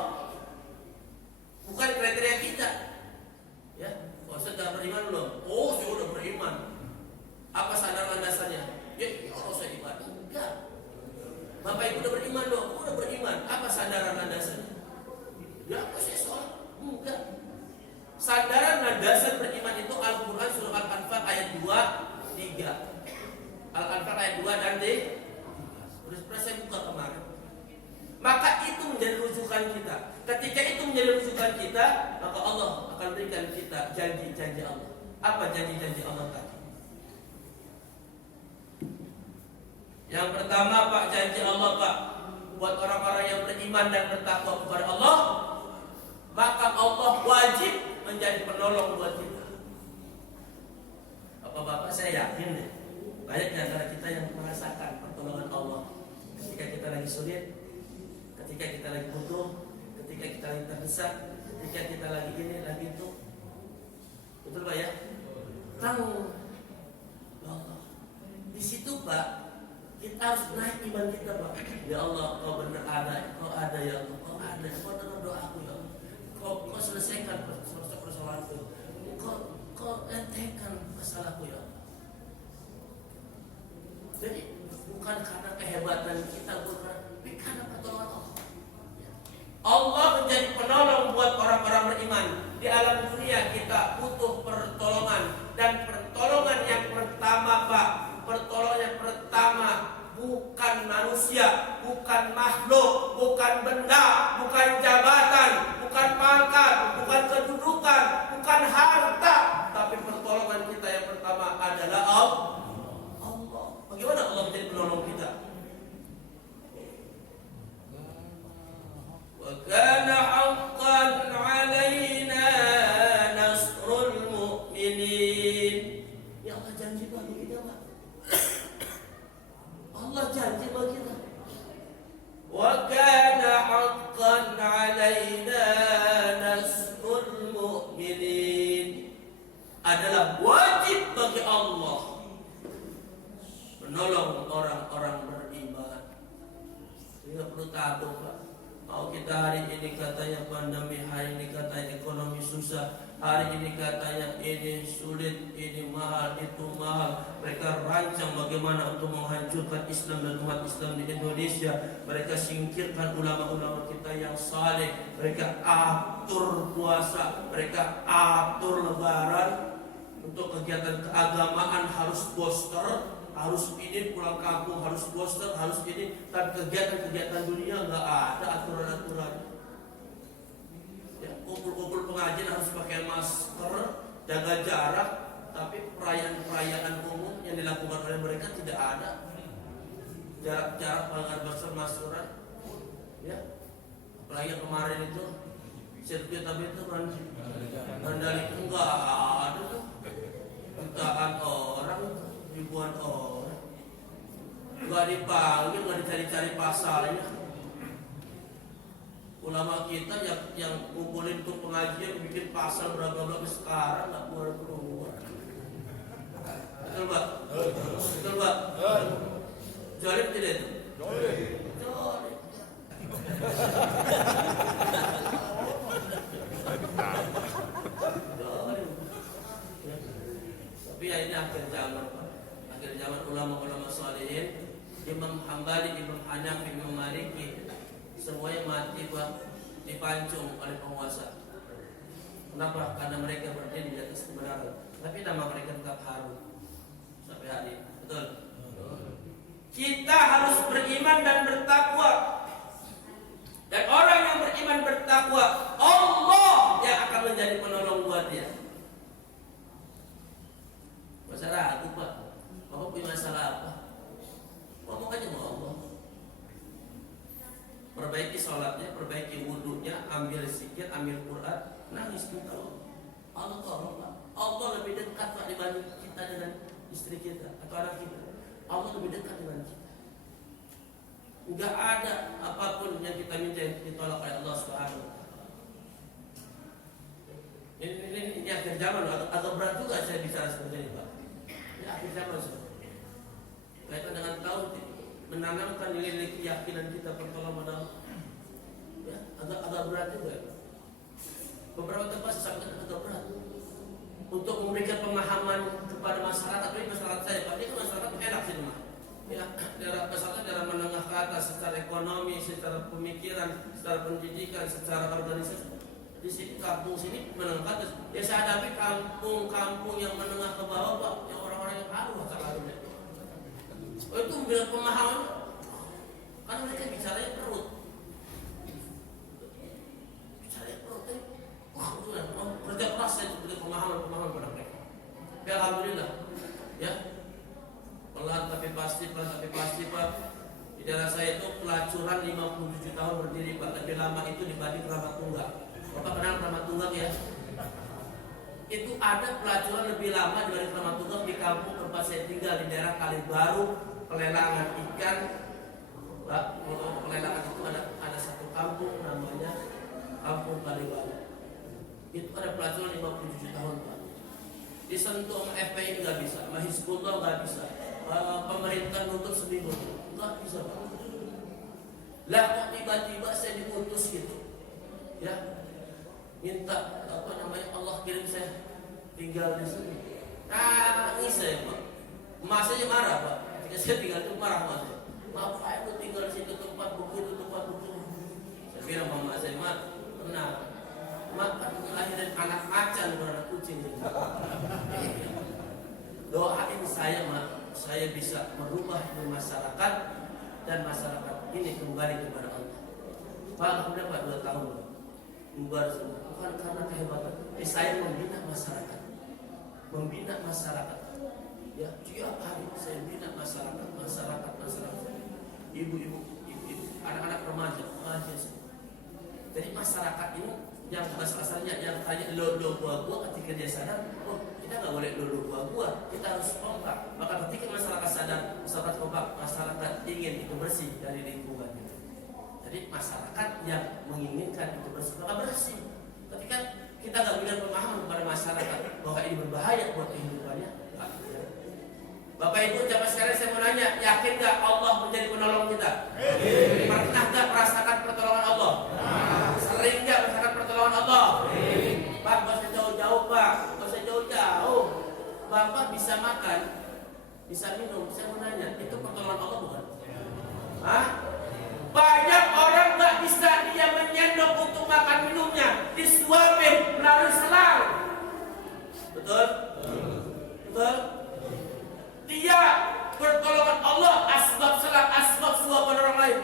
bukan kriteria kita. Ya, saya sudah beriman belum? Oh, saya sudah beriman. Apa sadar landasannya? Ya Allah, saya ibadah. Enggak. Bapak Ibu udah beriman loh, udah beriman. Apa sandaran landasannya? Ya, saya sholat. Enggak. Sandaran landasan beriman itu Al-Quran surah Al-Anfal ayat 2, 3. Al-Anfal ayat 2 dan 3. Sudah saya buka kemarin. Maka itu menjadi rujukan kita. Ketika itu menjadi rujukan kita, maka Allah akan berikan kita janji-janji Allah. Apa janji-janji Allah tadi? Yang pertama, Pak, janji Allah, Pak, buat orang-orang yang beriman dan bertakwa kepada Allah, maka Allah wajib menjadi penolong buat kita. Bapak-bapak, saya yakin deh, banyak di antara kita yang merasakan pertolongan Allah ketika kita lagi sulit, ketika kita lagi butuh, ketika kita lagi terdesak, ketika kita lagi ini, lagi itu. Betul, Pak ya? Tahu Allah. Di situ, Pak, kita harus naik iman kita, Pak. Ya Allah, Kau benar ada, Kau ada ya Allah, Kau ada, Kau dengar doaku ya Allah. Kau selesaikan persoalanku. Kau entengkan masalahku ya Allah. Jadi bukan karena kehebatan kita, bukan, tapi karena pertolongan Allah. Allah menjadi penolong buat orang-orang beriman. Di alam dunia kita butuh pertolongan, dan pertolongan yang pertama, Pak, pertolongan yang pertama bukan manusia, bukan makhluk, bukan benda, bukan jabatan, bukan pangkat, bukan kedudukan, bukan harta, tapi pertolongan kita yang pertama adalah Allah. Bagaimana Allah menjadi penolong kita? Wa kana haqqan 'alaina nasrul mu'minin. Ya Allah janji bagi kita, Pak. Allah janji bagi kita. Wa kana haqqan 'alaina nasrul mu'minin. Adalah wajib bagi Allah menolong orang-orang beriman. Tidak perlu takut, Pak. Mau kita hari ini katanya pandemi, hari ini katanya ekonomi susah, hari ini katanya ini sulit, ini mahal, itu mahal. Mereka rancang bagaimana untuk menghancurkan Islam dan umat Islam di Indonesia. Mereka singkirkan ulama-ulama kita yang saleh. Mereka atur puasa, mereka atur lebaran. Untuk kegiatan keagamaan harus booster, harus ini pulang kampung, harus booster, harus ini. Tapi kegiatan-kegiatan dunia nggak ada aturan-aturan. Ya, kumpul-kumpul pengajian harus pakai masker, jaga jarak. Tapi perayaan-perayaan umum yang dilakukan oleh mereka tidak ada. Jarak-jarak pelanggar masker-maskeran. Ya, apalagi kemarin itu sirkuit tapi itu kan Mandalika enggak ada tuh. Jutaan orang, ribuan orang, nggak dipanggil, nggak dicari-cari pasalnya. ulama kita yang ngumpulin untuk pengajian bikin pasal berapa sekarang nggak keluar. Betul Pak? Betul Pak? Jolim tidak itu? Jolim. Tapi ya ini akhir zaman Pak. Akhir zaman ulama-ulama salihin, Imam Hambali, Imam Hanafi, Imam Maliki, semuanya mati Pak, dipancung oleh penguasa. Kenapa? Karena mereka berdiri di atas kebenaran. Tapi nama mereka tetap harum sampai hari ini. Betul? Kita harus beriman dan bertakwa. Dan orang yang beriman bertakwa, Allah yang akan menjadi penolong buat dia. Masa ragu Pak? Bapak punya masalah apa? Ngomong aja sama Allah. Perbaiki sholatnya, perbaiki wudhunya, ambil zikir, ambil Quran, nangis minta Allah tolong Pak. Allah lebih dekat Pak dibanding kita dengan istri kita atau anak kita. Allah lebih dekat dengan kita. Enggak ada apapun yang kita minta yang ditolak oleh Allah Subhanahu wa taala. Ini akhir zaman atau berat juga saya bicara seperti ini Pak. Ini akhir zaman semua. Kaitan dengan tauhid, menanamkan nilai keyakinan kita pertolongan Allah. Ya, agak berat juga. Beberapa tempat saya sampaikan agak berat. Untuk memberikan pemahaman kepada masyarakat, ini masyarakat saya Pak, ini kan masyarakat enak sih Pak. Ya, daerah menengah ke atas secara ekonomi, secara pemikiran, secara pendidikan, secara organisasi. Di sini kampung sini menengah ke atas. Ya saya hadapi kampung-kampung yang menengah ke bawah Pak, yang orang-orang yang aduh terlalu. Oh itu bilang pemahaman, karena mereka bicaranya perut. Bicaranya perut, wah itu kan kerja keras saya beri pemahaman pada mereka. Ya alhamdulillah, ya. Pelan tapi pasti Pak. Di daerah saya itu pelacuran 57 tahun berdiri Pak. Lebih lama itu dibanding Keramat Tunggak. Bapak kenal Keramat Tunggak ya? Itu ada pelacuran lebih lama dibanding Keramat Tunggak di kampung tempat saya tinggal di daerah Kalibaru, pelelangan ikan. Pak, untuk pelelangan itu ada satu kampung namanya Kampung Kalibaru. Itu ada pelacuran 57 tahun Pak. Disentuh sama FPI nggak bisa, sama Hizbullah nggak bisa. Pemerintah nuntut seminggu nggak bisa Pak. Lah kok tiba-tiba saya diutus gitu ya, minta apa namanya, Allah kirim saya tinggal di sini. Nangis saya Pak. Emak saya marah Pak. Ketika saya tinggal itu marah Mas. Ngapain aku tinggal di situ, tempat begitu. Saya bilang sama saya, Mak, tenang. Mak kan ngelahirin anak macan bukan anak kucing. Doain saya Mak, saya bisa merubah masyarakat dan masyarakat ini kembali kepada Allah. Pak, alhamdulillah Pak 2 tahun bubar semua. Bukan karena kehebatan, saya membina masyarakat. Ya, tiap hari saya bina masyarakat. Ibu-ibu, anak-anak remaja semua. Jadi masyarakat ini yang asalnya yang tanya lo gua ketika dia sadar, oh kita nggak boleh lo gua, kita harus kompak. Maka ketika masyarakat sadar, masyarakat kompak, masyarakat ingin itu bersih dari lingkungan. Jadi masyarakat yang menginginkan itu bersih, maka bersih. Ketika kita nggak berikan pemahaman kepada masyarakat bahwa ini berbahaya buat kehidupannya, Bapak Ibu, coba sekarang saya mau nanya, yakin nggak Allah menjadi penolong kita? Pernah nggak merasakan pertolongan Allah? Sering nggak merasakan pertolongan Allah? Pak, nggak usah jauh-jauh Pak, nggak usah jauh-jauh. Bapak bisa makan, bisa minum. Saya mau nanya, itu pertolongan Allah bukan? Hah? Banyak orang nggak bisa dia menyendok untuk makan minumnya, disuapin melalui selang. Betul? Dia pertolongan Allah asbab selang, asbab suapan orang lain.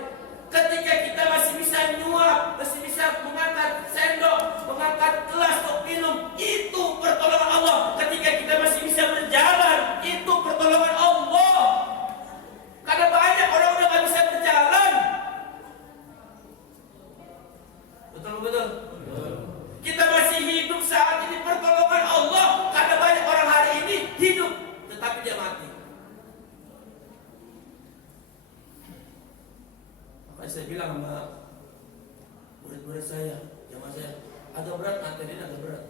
Ketika kita masih bisa nyuap, masih bisa mengangkat sendok, mengangkat gelas untuk minum, itu pertolongan Allah. Ketika kita masih bisa berjalan, itu pertolongan Allah. Karena banyak orang udah nggak bisa berjalan. Betul. Kita masih hidup saya, jamaah saya, agak berat materi, agak berat.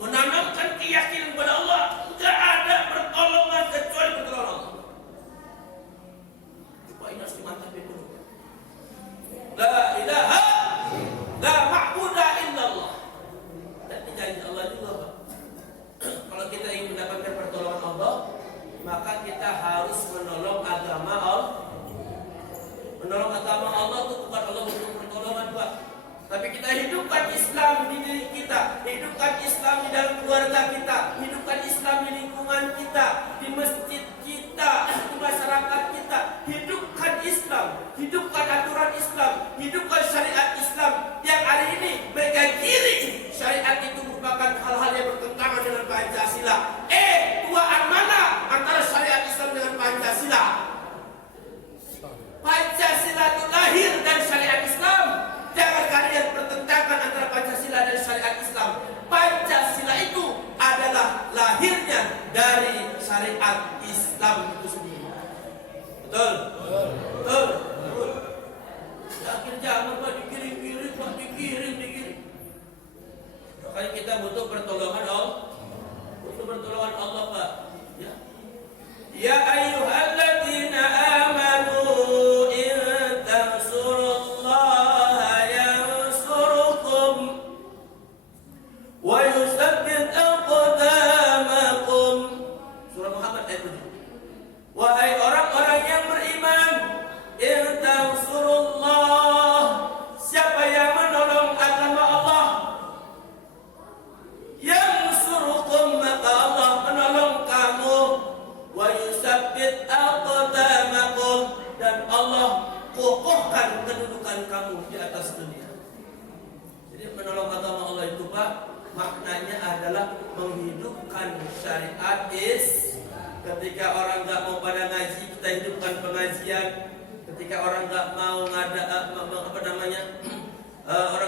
Menanamkan keyakinan kepada Allah, tidak ada pertolongan kecuali pertolongan Allah. Coba ini harus dimantapin dulu. La ilaha, la ma'budah illallah. Dan janji Allah juga, Pak. Kalau kita ingin mendapatkan pertolongan Allah, maka kita harus menolong agama Allah. Menolong agama Allah itu bukan Allah butuh pertolongan, Pak. Tapi kita hidupkan Islam di diri kita, hidupkan Islam di dalam keluarga kita, hidupkan Islam di lingkungan kita, di masjid kita, di masyarakat kita. Hidupkan Islam, hidupkan aturan Islam, hidupkan syariat Islam. Yang hari ini mereka giring syariat itu merupakan hal-hal yang bertentangan dengan Pancasila. Tuaan mana antara syariat Islam dengan Pancasila? Pancasila itu lahir dari syariat Islam. Jangan kalian bertentangan antara Pancasila dan syariat Islam. Pancasila itu adalah lahirnya dari syariat Islam itu sendiri. Betul? Betul? Betul. Akhir zaman Pak dikirim-kirim, Pak dikirim. Makanya kita butuh pertolongan Allah. Butuh pertolongan Allah, Pak. Ya. Ya ayyuhalladzina amanu in tansurullaha yansurkum wa yusabbit aqdamakum. Surah Muhammad ayat 7. Wahai orang-orang yang beriman, in tansurullah, siapa yang menolong agama Allah, yansurkum, maka Allah menolong kamu. Wa yusabbit aqdamakum, dan Allah kokohkan kedudukan kamu di atas dunia. Jadi menolong agama Allah itu, Pak, maknanya adalah menghidupkan syariat ketika orang nggak mau pada ngaji, kita hidupkan pengajian. Ketika orang nggak mau orang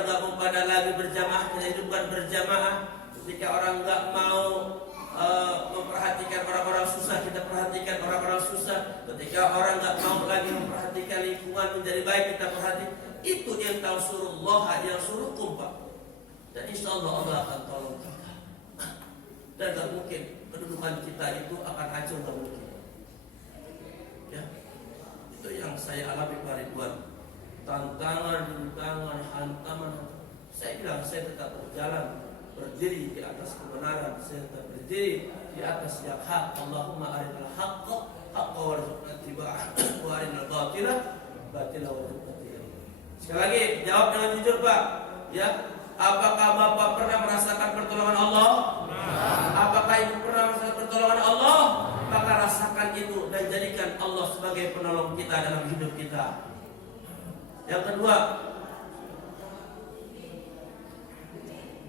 nggak mau pada lagi berjamaah, kita hidupkan berjamaah. Ketika orang nggak mau memperhatikan orang-orang susah, kita perhatikan orang-orang susah. Ketika orang nggak mau lagi memperhatikan lingkungan menjadi baik, kita perhatikan. Itu yang tansurullah yang suruhkum, Pak. Dan insya Allah Allah akan tolong kita. Dan gak mungkin kedudukan kita itu akan hancur, gak mungkin. Ya, itu yang saya alami Pak Ridwan. Tantangan, hantaman. Saya bilang saya tetap berjalan, berdiri di atas kebenaran, saya tetap berdiri di atas yang hak. Allahumma arinal haqqa haqqa warzuqna ittiba'ah wa arinal batila batila warzuqna ijtinaba. Sekali lagi jawab dengan jujur, Pak. Ya, apakah Bapak pernah merasakan pertolongan Allah? Apakah Ibu pernah merasakan pertolongan Allah? Maka rasakan itu dan jadikan Allah sebagai penolong kita dalam hidup kita. Yang kedua,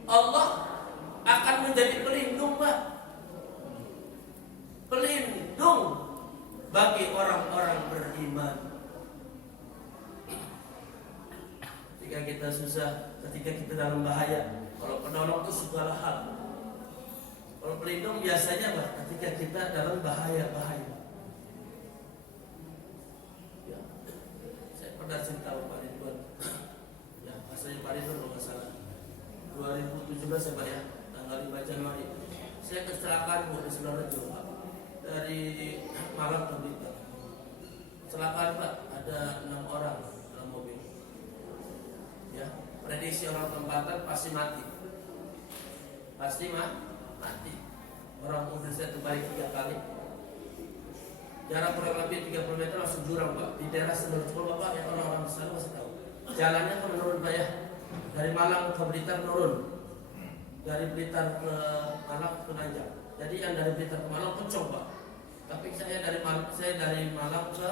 Allah akan menjadi pelindung, Pak. Pelindung bagi orang-orang beriman. Ketika kita susah, ketika kita dalam bahaya, kalau penolong itu segala hal. Kalau pelindung biasanya, Pak, ketika kita dalam bahaya. Ya. Saya pernah cerita Pak Ridwan. Ya, masanya Pak Ridwan kalau nggak salah. 2017 ya, Pak, ya, tanggal 5 Januari. Saya kecelakaan, Bu, di Sidoarjo, Pak. Dari Malang ke Blitar. Kecelakaan, Pak, ada 6 orang dalam mobil. Ya, prediksi orang tempatan pasti mati. Mati. Orang mobil saya terbalik 3 kali. Jarak kurang lebih 30 meter langsung jurang, Pak. Di daerah Sidoarjo, Bapak, yang orang-orang di sana masih tahu. Jalannya kan menurun, Pak, ya. Dari Malang ke Blitar menurun. Dari Blitar ke Malang ke Nanjang. Jadi yang dari Blitar ke Malang kencang, Pak. Tapi saya dari Malang ke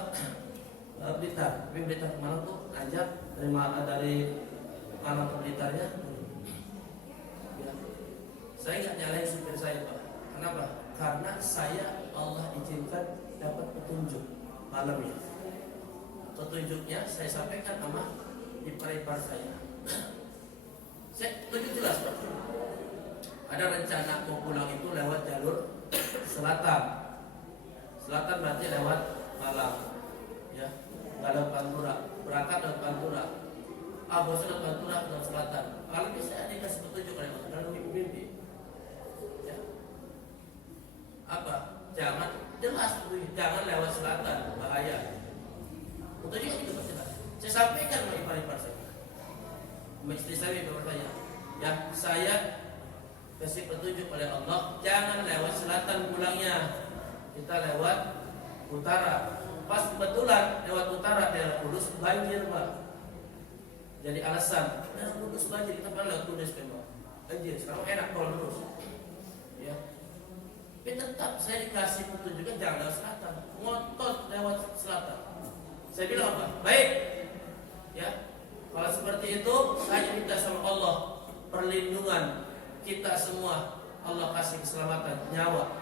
Blitar. Tapi Blitar ke Malang tuh Nanjang. Dari Malang ke Blitarnya. Ya. Saya nggak nyalain supir saya, Pak. Kenapa? Karena saya Allah izinkan dapat petunjuk malamnya. Petunjuknya saya sampaikan sama ipar-ipar saya. Saya lebih jelas, Pak. Ada rencana mau pulang itu lewat jalur selatan. Selatan berarti lewat Malang, ya. Nggak lewat Pantura. Berangkat lewat Pantura. Bosan bantulah ke selatan. Kalau bisa dikasih petunjuk oleh Allah dalam mimpi. Ya. Apa? Jangan jelas petunjuk, jangan lewat selatan, bahaya. Petunjuk itu jelas. Saya sampaikan kepada ipar-ipar saya. Istri saya bertanya, ya saya kasih petunjuk oleh Allah, jangan lewat selatan pulangnya, kita lewat utara. Pas kebetulan lewat utara daerah Kudus banjir, Pak. Jadi alasan daerah Kudus banjir, kita kan lewat Kudus memang banjir. Sekarang enak kalau terus, ya. Tapi tetap saya dikasih petunjuknya jangan lewat selatan, ngotot lewat selatan. Saya bilang apa? Baik, ya. Kalau seperti itu, saya minta sama Allah perlindungan kita semua. Allah kasih keselamatan nyawa,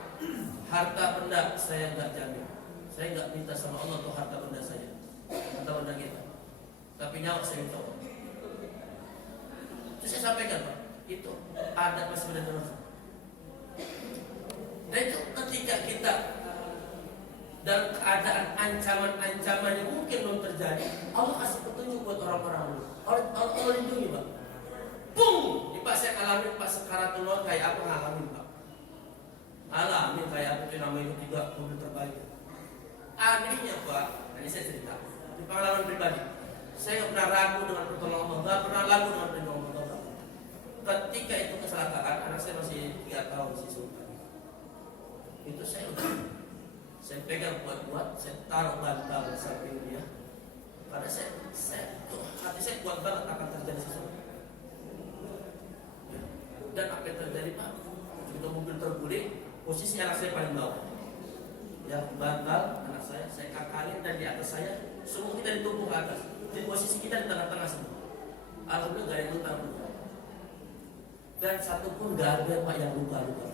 harta benda saya enggak jamin. Saya enggak minta sama Allah untuk harta benda saya, harta benda kita. Tapi nyawa saya minta Allah. Itu saya sampaikan, Pak. Itu ada masih ada terus. Dan itu ketika kita dalam keadaan ancaman-ancaman yang mungkin belum terjadi, Allah kasih petunjuk buat orang-orang. Allah lindungi, Pak. Bung, ini Pak saya alami Pak sekaratul maut kayak apa ngalamin, Pak? Alamin kayak apa itu namanya juga mobil terbalik. Anehnya, Pak, ini saya cerita di pengalaman pribadi. Saya nggak pernah ragu dengan pertolongan Allah, nggak pernah ragu dengan pertolongan Allah. Ketika itu kecelakaan, anak saya masih 3 tahun, masih sultan. Itu saya pegang kuat-kuat, saya taruh bantal samping dia. Karena hati saya kuat banget akan terjadi sesuatu. Dan apa yang terjadi, Pak? Ketika mobil terguling, posisi anak saya paling bawah. Ya, bantal anak saya kakangin dan di atas saya, semua kita ditumpuk ke atas. Jadi posisi kita di tengah-tengah semua. Alhamdulillah gak ada yang luka. Dan satu pun gak ada, Pak, yang luka-luka.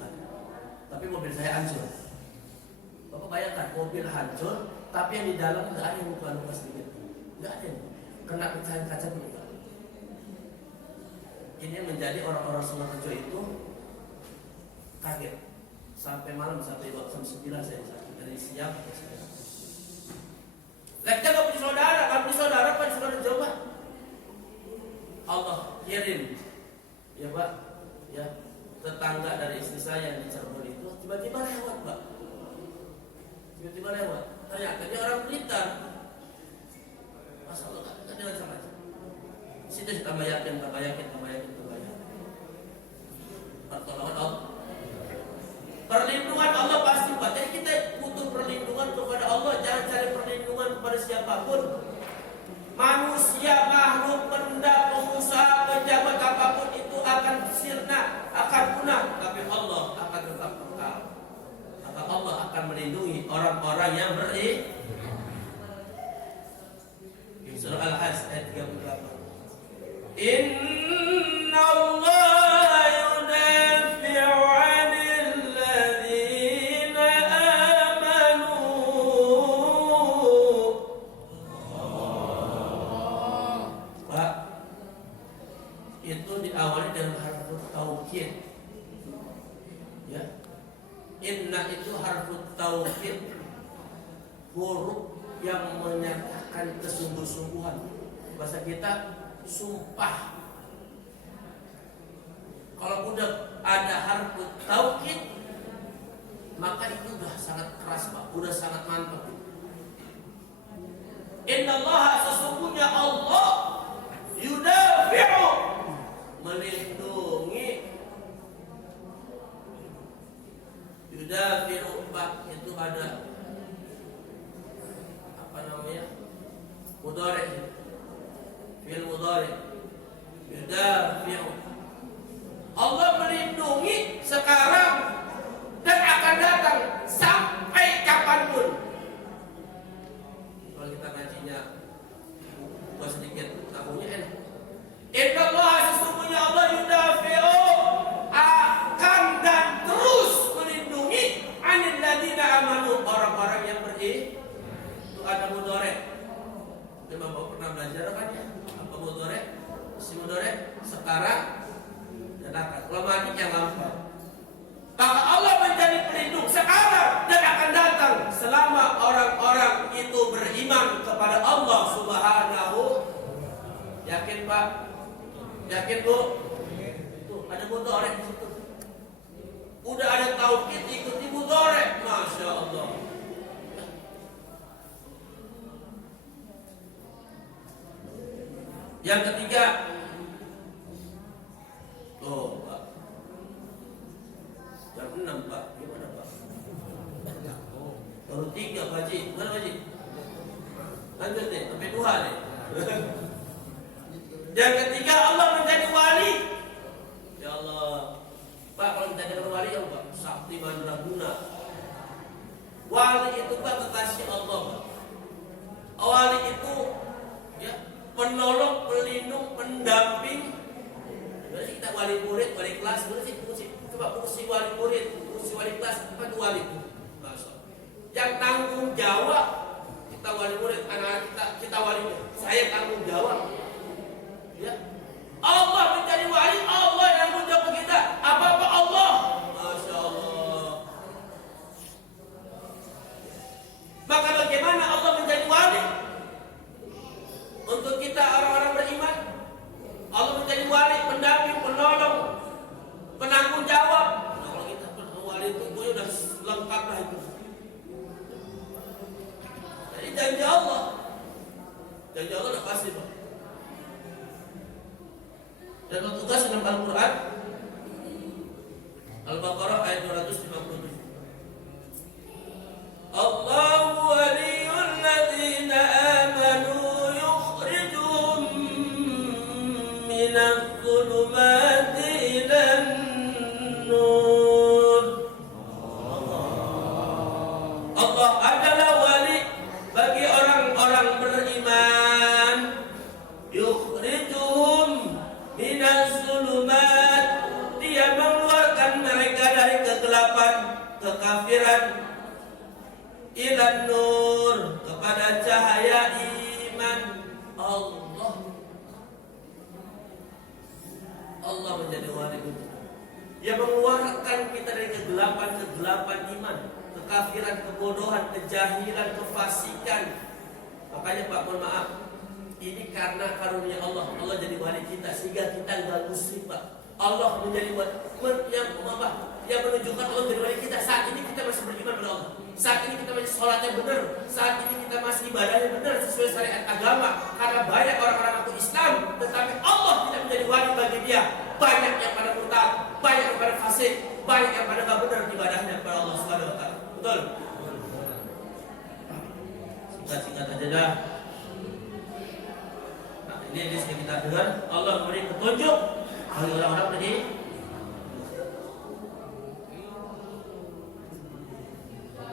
Tapi mobil saya hancur. Bapak bayangkan, mobil hancur, tapi yang di dalam gak ada yang luka-luka sedikit. Gak ada yang kena pecahan kaca meninggal. Ini menjadi orang-orang Sukoharjo itu kaget. Sampai malam, sampai jam 9 saya sakit. Dari siang sampai siang. Kita gak punya saudara, gak punya saudara, Pak, di saudara Jawa. Allah kirim, ya Pak, ya, tetangga dari istri saya yang di Cirebon itu tiba-tiba lewat, Pak. Tiba-tiba lewat. Ternyata dia orang Blitar. Masya Allah, kan dengan sama aja. Situ saya tambah yakin. Pertolongan Allah, perlindungan Allah pasti, Pak. Jadi kita butuh perlindungan kepada Allah. Jangan cari perlindungan kepada siapapun. Manusia, makhluk, benda, pengusaha, pejabat apapun itu akan sirna, akan punah. Tapi Allah akan tetap kekal. Maka Allah akan melindungi orang-orang yang beriman. Surah Al-Hajj ayat 38. Inna Allah yudafi'u 'anil ladzina amanu. Pak, itu diawali dengan harfut taukid. Ya. Inna itu harfut taukid, huruf yang menyatakan kesungguh-sungguhan. Bahasa kita sumpah. Kalau udah ada harfut taukid, maka itu udah sangat keras, Pak. Udah sangat mantap. Innallaha, sesungguhnya Allah, yudafi'u, melindungi. Yudafi'u, Pak, itu ada mudhari', fi'il mudhari', yudafi'u. Allah melindungi sekarang dan akan datang sampai kapanpun. Kalau kita ngajinya buat sedikit tahunya enak. Innallaha, sesungguhnya Allah, yudafi'u, akan dan terus melindungi, 'anil ladzina amanu, orang-orang yang beriman. Itu ada mudhari'. Bapak pernah belajar kan ya? Apa mudhari'? Si mudhari' sekarang Yakin Bu? Tuh, ada mudhari di situ. Udah ada tauhid, ikuti mudhari. Masya Allah. Yang ketiga, oh Pak, jam 6 Pak, gimana Pak? Baru 3 Pak Haji, mana Pak Haji? Lanjut nih, sampai 2 nih. Yang ketiga, Allah menjadi wali. Ya Allah, Pak, kalau kita jadi wali ya Pak, sakti mandraguna. Wali itu Pak kekasih Allah Pak. Wali itu ya penolong, pelindung, pendamping. Gimana sih kita wali murid, wali kelas? Gimana sih fungsi? Coba fungsi wali murid, fungsi wali kelas, apa itu wali itu? Yang tanggung jawab, kita wali murid, anak kita wali murid. Saya tanggung jawab. Ya. Allah menjadi wali, Allah yang menjawab kita. Apa-apa Allah. Masya Allah. Maka bagaimana Allah menjadi wali? Untuk kita orang-orang beriman, Allah menjadi wali, pendamping, penolong, penanggung jawab. Nah, kalau kita wali itu udah lengkap lah itu. Jadi janji Allah udah pasti Pak. Dan petugas dalam Al-Quran Al-Baqarah ayat 257. Allahu waliyul ladzina amanu yukhrijuhum minadh dhulumati ilan nur. Allah adalah wali bagi orang-orang beriman. Yukhrijuhum minaz zulumat, dia mengeluarkan mereka dari kegelapan, kekafiran, ilan nur, kepada cahaya iman. Allah menjadi wali kita. Dia mengeluarkan kita dari kegelapan iman, kekafiran, kebodohan, kejahilan, kefasikan. Makanya Pak, mohon maaf, ini karena karunia Allah. Allah jadi wali kita sehingga kita enggak muslim Pak. Allah menjadi wali yang menunjukkan Allah jadi wali kita. Saat ini kita masih beriman kepada Allah. Saat ini kita masih sholatnya benar. Saat ini kita masih ibadahnya benar sesuai syariat agama. Karena banyak orang-orang aku Islam, tetapi Allah tidak menjadi wali bagi dia. Banyak yang pada murtad, banyak yang pada fasik, banyak yang pada enggak benar ibadahnya kepada Allah Subhanahu wa taala. Betul? Singkat aja dah. Ini yang kita dengar, Allah memberi petunjuk bagi orang-orang tadi.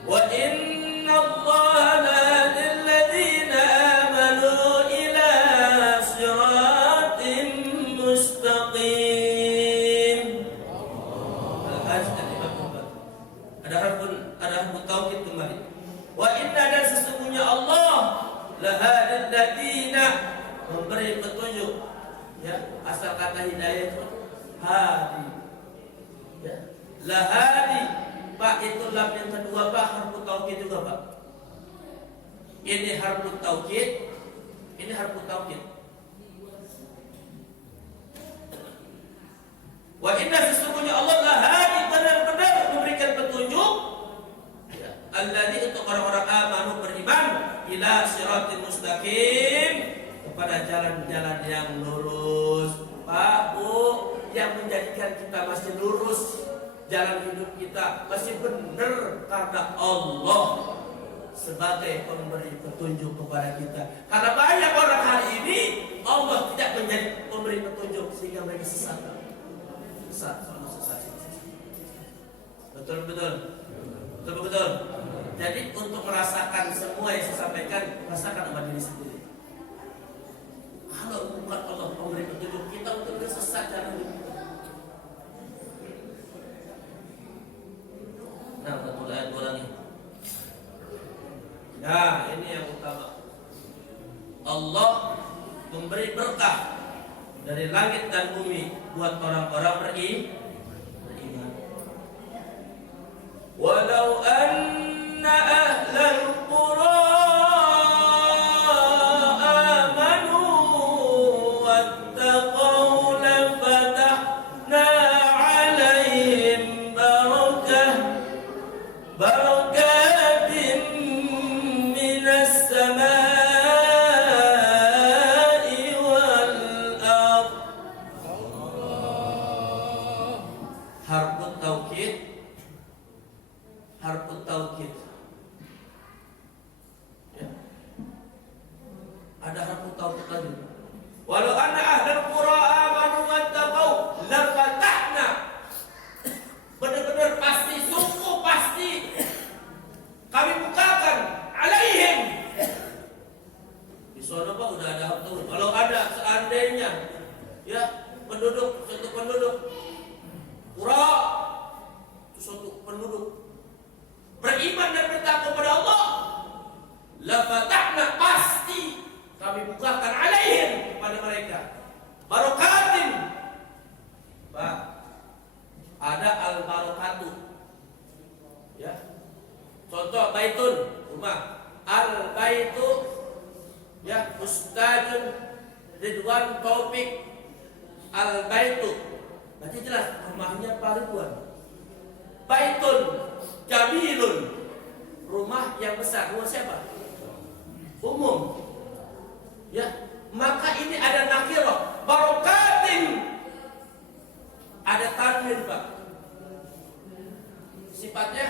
Wa inna Allaha lahadil ladzina amanu ila siratin mustaqim. Ada harfun tauhid kembali. Wa inna, dan sesungguhnya Allah lahadil ladzina, memberi petunjuk. Ya, asal kata hidayah itu hadi. Ya, lahadi. Pak, itu lam yang kedua Pak, harfu taukid juga Pak. Ini harfu taukid, ini harfu taukid. Wa inna, sesungguhnya Allah lahadi, benar-benar memberikan petunjuk. Ya, alladzi, untuk orang-orang amanu beriman, ila siratin mustaqim, pada jalan-jalan yang lurus. Pak, Bu, yang menjadikan kita masih lurus, jalan hidup kita masih benar karena Allah sebagai pemberi petunjuk kepada kita. Karena banyak orang hari ini Allah tidak menjadi pemberi petunjuk sehingga mereka sesat. Betul. Jadi untuk merasakan semua yang saya sampaikan, rasakan sama diri sendiri. Kalau bukan Allah memberi petunjuk kita untuk sesat jalan hidup. Nah, satu ayat ulangi. Nah, ini yang utama. Allah memberi berkah dari langit dan bumi buat orang-orang beriman. Walau anna ahlal qura amanu wattaqaw la taukid, harfut taukid. Ya. Ada harfut taukid lagi. Walau anna ahlul qura amanu wattaqau lafatahna. Benar-benar pasti, sungguh pasti kami bukakan alaihim. Di sana Pak udah ada harfut. Kalau ada seandainya ya penduduk, suatu penduduk qura, suatu penduduk beriman dan bertakwa kepada Allah, la fatahna, pasti kami bukakan alaihim, kepada mereka, barokatin. Pak, ada al-barokatu. Ya. Contoh baitun, rumah. Al-baitu ya Ustadzun Ridwan Taufik al-baitu. Berarti jelas rumahnya Pak Ridwan. Baitun jamilun, rumah yang besar. Rumah siapa? Umum. Ya, maka ini ada nakirah, barokatin. Ada tanwin, Pak. Sifatnya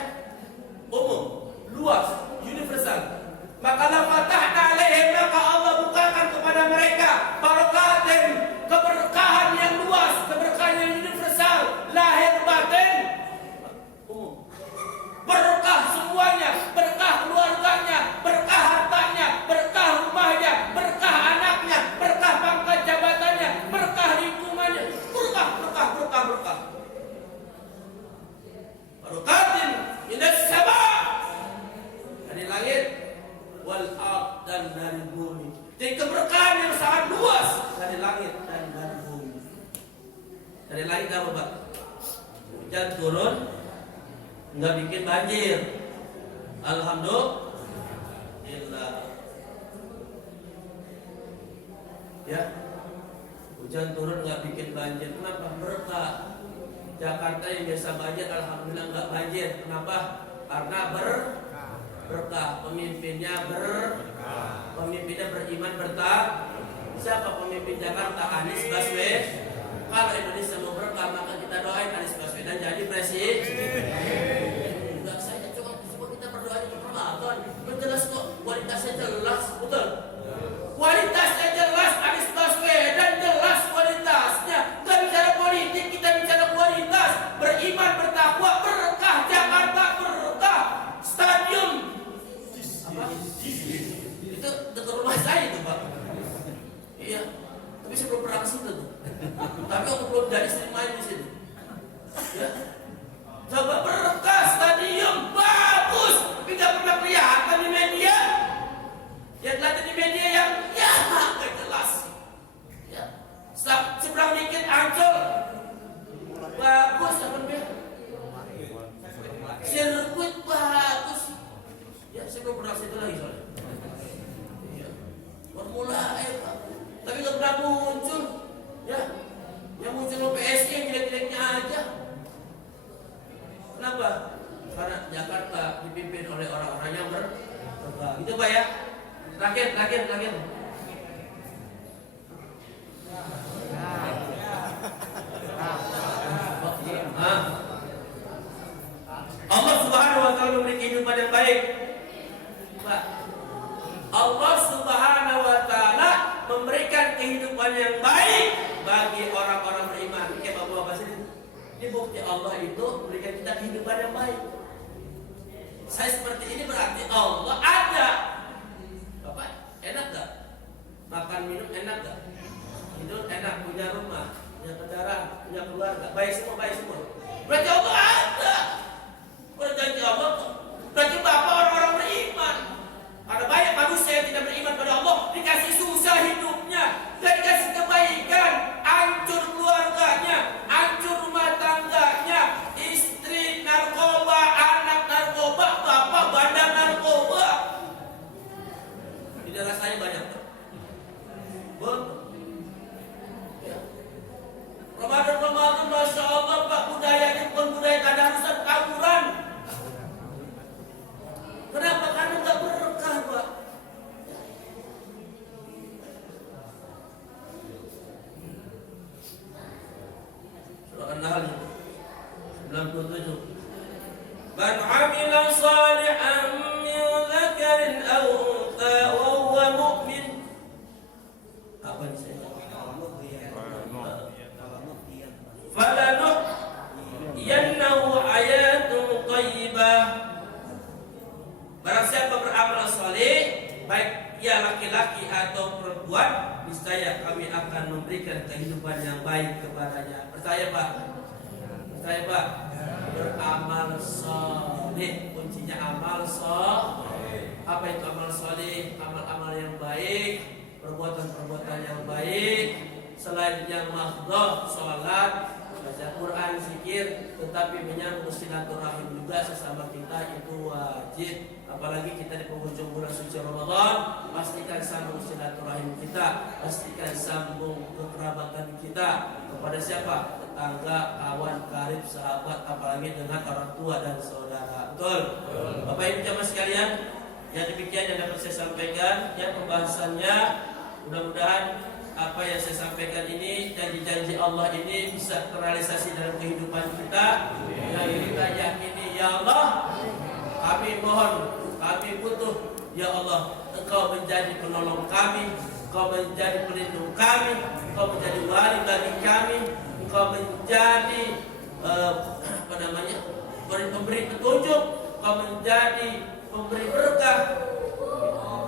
umum, luas, universal. Maka la fatahna alaihim, maka Allah bukakan kepada mereka barokatin, keberkahan yang luas, keberkahan yang universal, lahir batin, umum. Berkah semuanya, berkah keluarganya, berkah hartanya, berkah rumahnya, berkah anaknya, berkah pangkat jabatannya, berkah lingkungannya, berkah. Barokatin minas sama, dari langit, wal ard, dan dari bumi. Jadi keberkahan yang sangat luas dari langit dan dari bumi. Dari langit apa Pak? Hujan turun, nggak bikin banjir. Alhamdulillah. Ya, hujan turun nggak bikin banjir. Kenapa? Berkah. Jakarta yang biasa banjir, alhamdulillah nggak banjir. Kenapa? Karena berkah. Pemimpinnya pemimpinnya beriman bertakwa. Siapa pemimpin Jakarta? Anies Baswedan. Kalau Indonesia mau berkah, maka kita doain Anies Baswedan jadi presiden. Enggak, saya coba kita berdoa di Ramadan. Jelas kok, kualitasnya jelas, betul. Kualitasnya jelas, Anies Baswedan jelas kualitasnya. Enggak bicara politik, kita bicara kualitas. Beriman bertakwa, berkah Jakarta, berkah stadium. Apa? Itu dekat rumah saya itu Pak. Iya, tapi saya belum pernah ke situ tuh. Tapi aku belum jadi sering main di situ. Ya. Coba berkah stadium bagus, tapi nggak pernah kelihatan di media. Yang kelihatan di media yang ya nggak jelas. Ya. Seberang dikit Ancol bagus, apa dia? Sirkuit bagus. Ya, saya belum pernah ke situ lagi soalnya. Iya. Formula E Pak. Tapi nggak pernah muncul. Ya. Yang muncul PSI yang jelek-jeleknya aja. Kenapa? Karena Jakarta dipimpin oleh orang-orang yang berkah. Itu Pak ya. Terakhir. Allah Subhanahu wa taala memberi kehidupan yang baik. Pak. Allah Subhanahu wa taala memberikan kehidupan yang baik bagi orang-orang beriman. Kayak Bapak sini. Ini bukti Allah itu memberikan kita kehidupan yang baik. Saya seperti ini berarti Allah ada. Bapak enak gak? Makan minum enak gak? Hidup enak, punya rumah, punya kendaraan, punya keluarga, baik semua. Berarti Allah ada. Berarti Allah, berarti Bapak orang-orang beriman. Ada banyak manusia yang tidak beriman pada Allah, dikasih susah hidupnya, dan dikasih kebaikan, hancur keluarganya, hancur rumah tangganya, istri narkoba, anak narkoba, bapak bandar narkoba. Di daerah saya banyak. Ya. Ramadan, Masya Allah Pak, budayanya bukan budaya tadarusan, Man 'amila shalihan min dzakarin aw untha wa huwa mu'min. Apa ini saya? Falanuhyiyannahu hayatun thayyibah. Barang siapa beramal saleh, baik ia laki-laki atau perempuan, niscaya kami akan memberikan kehidupan yang baik kepadanya. Percaya Pak? Percaya Pak? Beramal saleh, kuncinya amal saleh. Apa itu amal saleh? Amal-amal yang baik, perbuatan-perbuatan yang baik, selain yang mahdoh, sholat, baca Quran, zikir, tetapi menyambung silaturahim juga sesama kita itu wajib. Apalagi kita di penghujung bulan suci Ramadan, pastikan sambung silaturahim kita, pastikan sambung kekerabatan kita kepada siapa? Tetangga, kawan, karib, sahabat, apalagi dengan orang tua dan saudara. Betul? Bapak Ibu jamaah sekalian, yang demikian yang dapat saya sampaikan. Ya, pembahasannya mudah-mudahan apa yang saya sampaikan ini, janji-janji Allah ini bisa terrealisasi dalam kehidupan kita. Yang kita yakini, ya Allah, kami mohon, kami butuh, ya Allah, Engkau menjadi penolong kami, Engkau menjadi pelindung kami, Engkau menjadi wali bagi kami, Engkau menjadi pemberi petunjuk, Engkau menjadi pemberi berkah,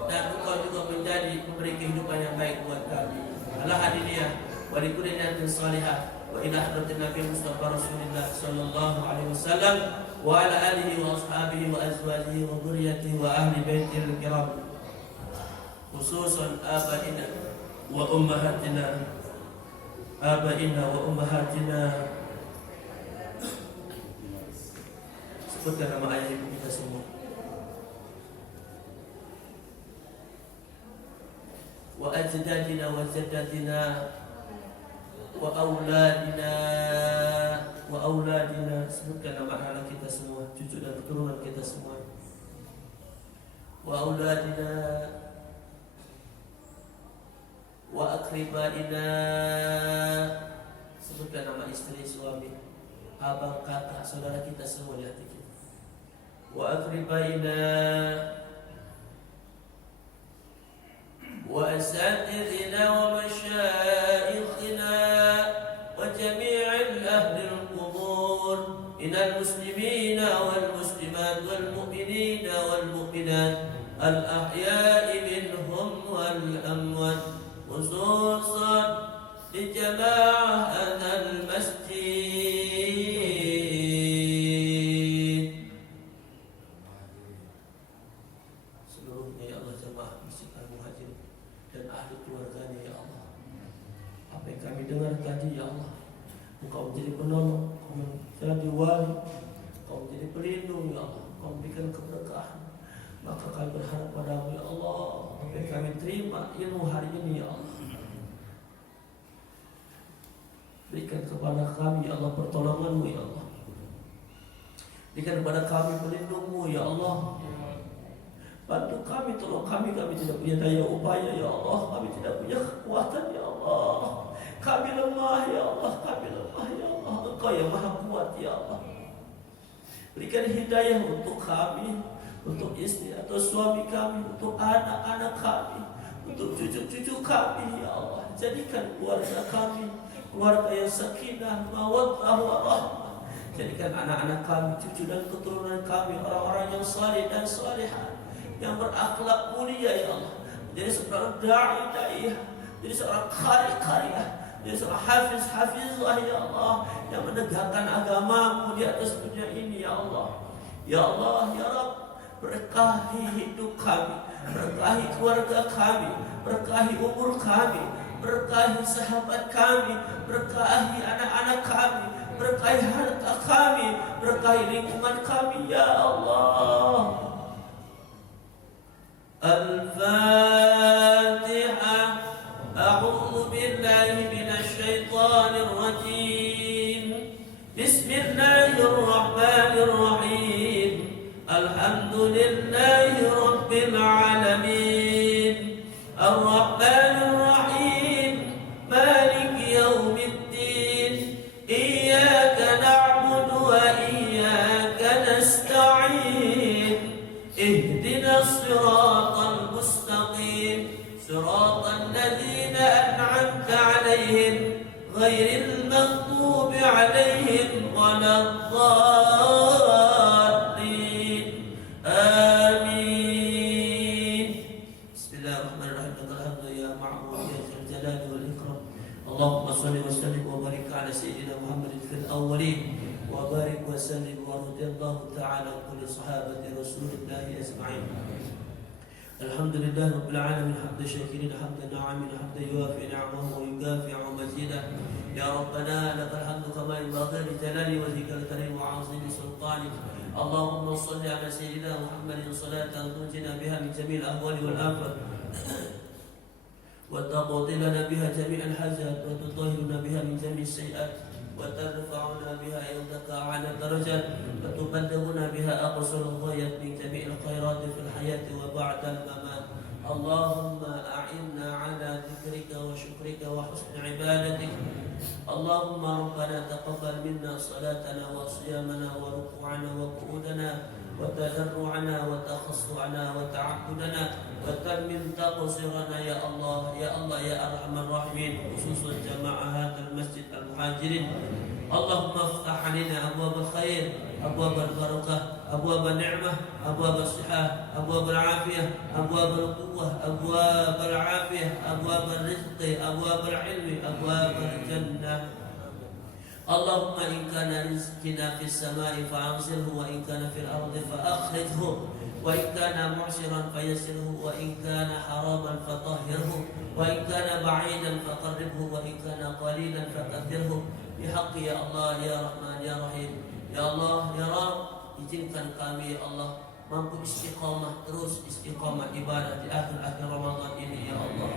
dan Engkau juga menjadi pemberi kehidupan yang baik buat kami. Allah hadiniyah wa likulliyatin salihah wa ila hadratin Nabi Mustafa Rasulullah sallallahu alaihi wasallam wa ala alihi wa ashabihi wa azwajihi wa dhurriyyatihi wa ahli baitihi al-kiram, khususan abaina wa ummahatina, abaina wa ummahatina. Sebutkan nama ayah ibu kita semua. Wa ajdadina wa jaddatina wa auladina, sebutkan nama anak kita semua, cucu dan keturunan kita semua. Wa auladina wa akribaina, sebutkan nama istri, suami, abang, kakak, saudara kita semua di hati kita. Wa akribaina wa asatidina wa masyayikhina wa jami'il ahli al-qubur minal muslimina wal muslimat wal mu'minina wal mu'minat al-ahya'i minhum wal amwat, khususan di jamaah al-masjid seluruhnya, ya Allah, jamaah masjid al-muhajir dan ahli keluarganya, ya Allah. Apa yang kami dengar tadi, ya Allah, Engkau menjadi penolong, Engkau menjadi wali, Engkau menjadi pelindung, ya Allah, Engkau memberikan keberkahan. Maka kami berharap padamu, ya Allah, apa yang kami terima ilmu hari ini, ya Allah, berikan kepada kami, ya Allah, pertolonganmu, ya Allah. Berikan kepada kami pelindungmu, ya Allah. Bantu kami, tolong kami, kami tidak punya daya upaya, ya Allah. Kami tidak punya kekuatan, ya Allah. Kami lemah, ya Allah. Kami lemah, ya Allah. Engkau yang maha kuat, ya Allah. Berikan hidayah untuk kami, untuk istri atau suami kami, untuk anak-anak kami, untuk cucu-cucu kami, ya Allah. Jadikan keluarga kami keluarga yang sakinah, mawaddah, warahmah. Jadikan anak-anak kami, cucu dan keturunan kami orang-orang yang saleh dan salihah, yang berakhlak mulia, ya Allah. Jadi seorang da'i, jadi seorang qari-qariyah, jadi seorang hafiz-hafizah, ya Allah, yang menegakkan agamamu di atas dunia ini, ya Allah. Ya Allah, ya Rabb, berkahi hidup kami, berkahi keluarga kami, berkahi umur kami, berkahi sahabat kami, berkahi anak-anak kami, berkahi harta kami, berkahi lingkungan kami, ya Allah. Al-Fatihah. A'udzu billahi minasy syaithanir rajim. Bismillahirrahmanirrahim. Alhamdulillahi rabbil alamin. Ar-Rahmanir Rahim. Maliki yaumiddin. Iyyaka na'budu wa iyyaka اهدنا الصراط المستقيم صراط الذين أنعمت عليهم غير المغضوب عليهم ولا الضالين آمين. بسم الله الرحمن الرحيم. الحمد يا معبود يا ذا الجلال والإكرام. اللهم صل وسلم وبارك على سيدنا محمد في الأولين وبارك وسلم ورضي الله تعالى عن كل صحابة رسول الله أجمعين. الحمد لله رب العالمين حمد شاكرين حمد ناعمين حمد يوافي نعمه ويكافئ مزيده. يا ربنا لك الحمد كما ينبغي لجلال وجهك الكريم وعظيم سلطانك. اللهم صل على سيدنا محمد صلاة تنجينا بها من جميع الأهوال والآفات وتقضي لنا بها جميع الحاجات وتطهرنا بها من جميع السيئات وترفعنا بها عندك أعلى الدرجات وتبلغنا بها أقصى الغايات من جميع الخيرات في الحياة وبعد الممات. اللهم أعنا على ذكرك وشكرك وحسن عبادتك. اللهم ربنا تقبل منا صلاتنا وصيامنا وركوعنا وقعودنا وتضرعنا وتخصعنا وتعبدنا وتمم تقصيرنا يا الله يا الله يا أرحم الراحمين. خصوصا جماعة هذا المسجد المهاجرين. اللهم افتح علينا أبواب الخير أبواب البركة أبواب النعمة أبواب الصحة أبواب العافية أبواب القوة أبواب العافية أبواب الرزق أبواب العلم أبواب الجنة. اللهم إن كان رزقنا في السماء فأنزله وإن كان في الأرض فأخرجه وإن كان معسرا فيسره وإن كان حراما فطهره وإن كان بعيدا فقربه وإن كان قليلا فكثره بحق يا الله يا رحمن يا رحيم. Ya Allah ya Rabb, izinkan kami ya Allah mampu istiqamah terus istiqamah ibadah di akhir-akhir Ramadan ini ya Allah.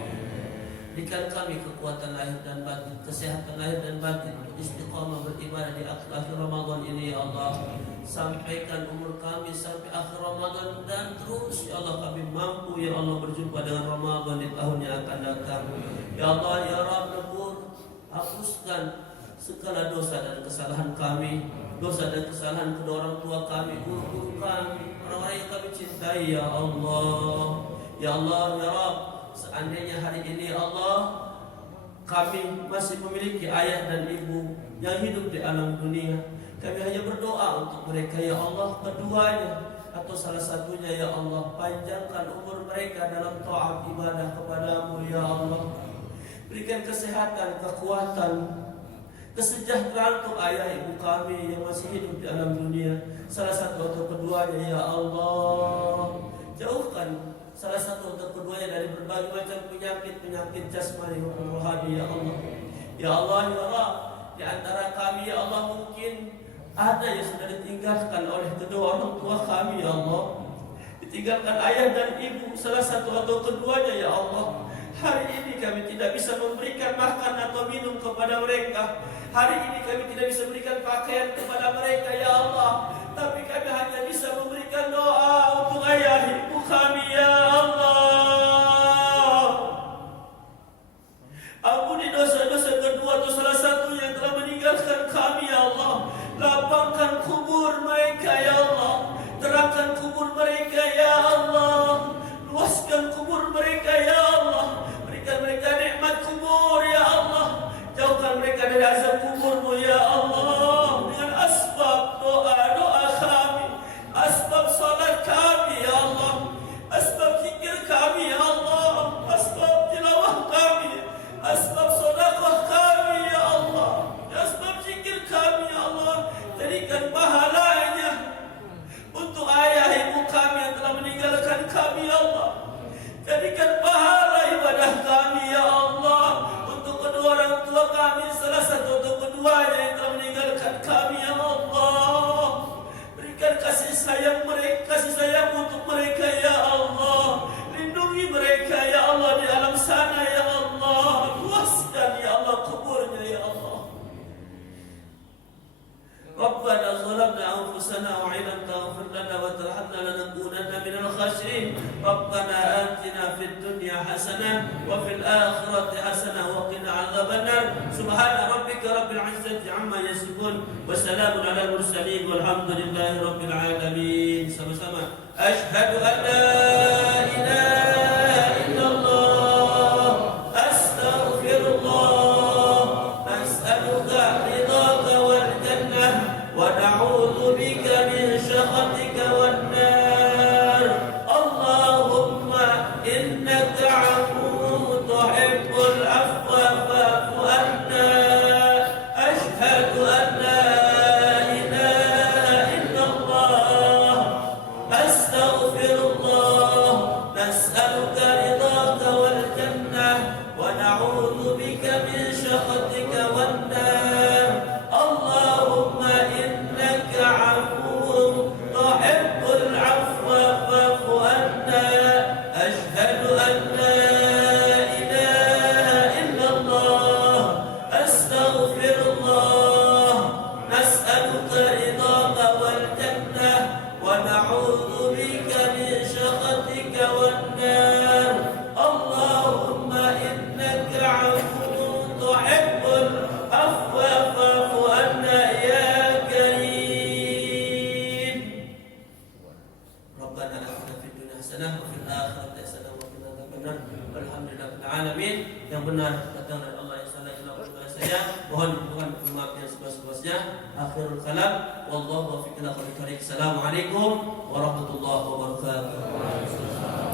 Berikan kami kekuatan lahir dan batin, kesehatan lahir dan batin untuk istiqamah beribadah di akhir-akhir Ramadan ini ya Allah. Sampaikan umur kami sampai akhir Ramadan dan terus ya Allah kami mampu ya Allah berjumpa dengan Ramadan di tahun yang akan datang. Ya Allah ya Rabb, lebur hapuskan segala dosa dan kesalahan kami, dosa dan kesalahan kedua orang tua kami, guru-guru kami, orang-orang yang kami cintai ya Allah. Ya Allah ya Rabb, seandainya hari ini ya Allah kami masih memiliki ayah dan ibu yang hidup di alam dunia, kami hanya berdoa untuk mereka ya Allah, keduanya atau salah satunya ya Allah, panjangkan umur mereka dalam taat ibadah kepadamu ya Allah. Berikan kesehatan, kekuatan, kesejahteraan untuk ayah ibu kami yang masih hidup di alam dunia, salah satu atau keduanya ya Allah. Jauhkan salah satu atau keduanya dari berbagai macam penyakit jasmani maupun rohani ya Allah. Ya Allah ya Allah, di antara kami ya Allah mungkin ada yang sudah ditinggalkan oleh kedua orang tua kami ya Allah, ditinggalkan ayah dan ibu salah satu atau keduanya ya Allah. Hari ini kami tidak bisa memberikan makan atau minum kepada mereka. Hari ini kami tidak bisa memberikan pakaian kepada mereka ya Allah. Tapi kami hanya bisa memberikan doa untuk ayah ibu kami ya Allah. Ampuni dosa-dosa kedua atau salah satu yang telah meninggalkan kami ya Allah. Lapangkan kubur mereka ya Allah. Terangkan kubur mereka ya Allah. Luaskan kubur mereka ya Allah. Berikan mereka nikmat kubur ya Allah. Jauhkan mereka dari azab kuburmu ya Allah. Dengan asbab doa-doa kami, asbab salat kami ya Allah, asbab zikir kami ya Allah, asbab tilawah kami, asbab sedekah kami ya Allah, asbab zikir kami ya Allah. Jadikan pahalanya untuk ayah ibu kami yang telah meninggalkan kami ya Allah. Jadikan pahala ibadah kami ya Allah untuk kedua orang tua kami, salah satu atau keduanya yang telah meninggalkan kami ya Allah. Berikan kasih sayang mereka, kasih sayang untuk mereka ya Allah. Lindungi mereka ya Allah di alam sana ya Allah. Luaskan ya Allah kuburnya ya Allah. Rabbana zalamna anfusana wa in lam taghfir lana wa tarhamna lanakunanna minal khasirin. Rabbana atina fid dunya hasanah wa fil akhirati hasanah wa qina adzabannar. Subhana rabbika rabbil izzati amma yasifun wa salamun alal mursalin walhamdulillahi rabbil alamin. Sama-sama. أشهد أن لا إله إلا الله أستغفر الله نسألك رضاك والجنة ونعوذ بك من سخطك والنار اللهم إنك عفو تحب العفو فاعف عنا أشهد أن لا إله إلا الله أستغفر الله نسألك رضاك والجنة ونعوذ بك من سخطك والنار اللهم إنك عفو تحب العفو فاعف عنا أشهد أن لا إله إلا الله أستغفر الله نسألك رضاك والجنة ونعوذ بك من سخطك والنار اللهم إنك عفو تحب العفو فاعف عنا يا كريم ربنا آتنا في الدنيا حسنة وفي الآخرة حسنة وقنا عذاب النار والحمد لله رب العالمين. Yang benar datang dari Allah, yang salah ialah kepada saya. Mohon dukungan maaf yang seluas-luasnya. Akhirul kalam, wallahu waffiq ila aqwamit thoriq. Assalamualaikum warahmatullahi wabarakatuh.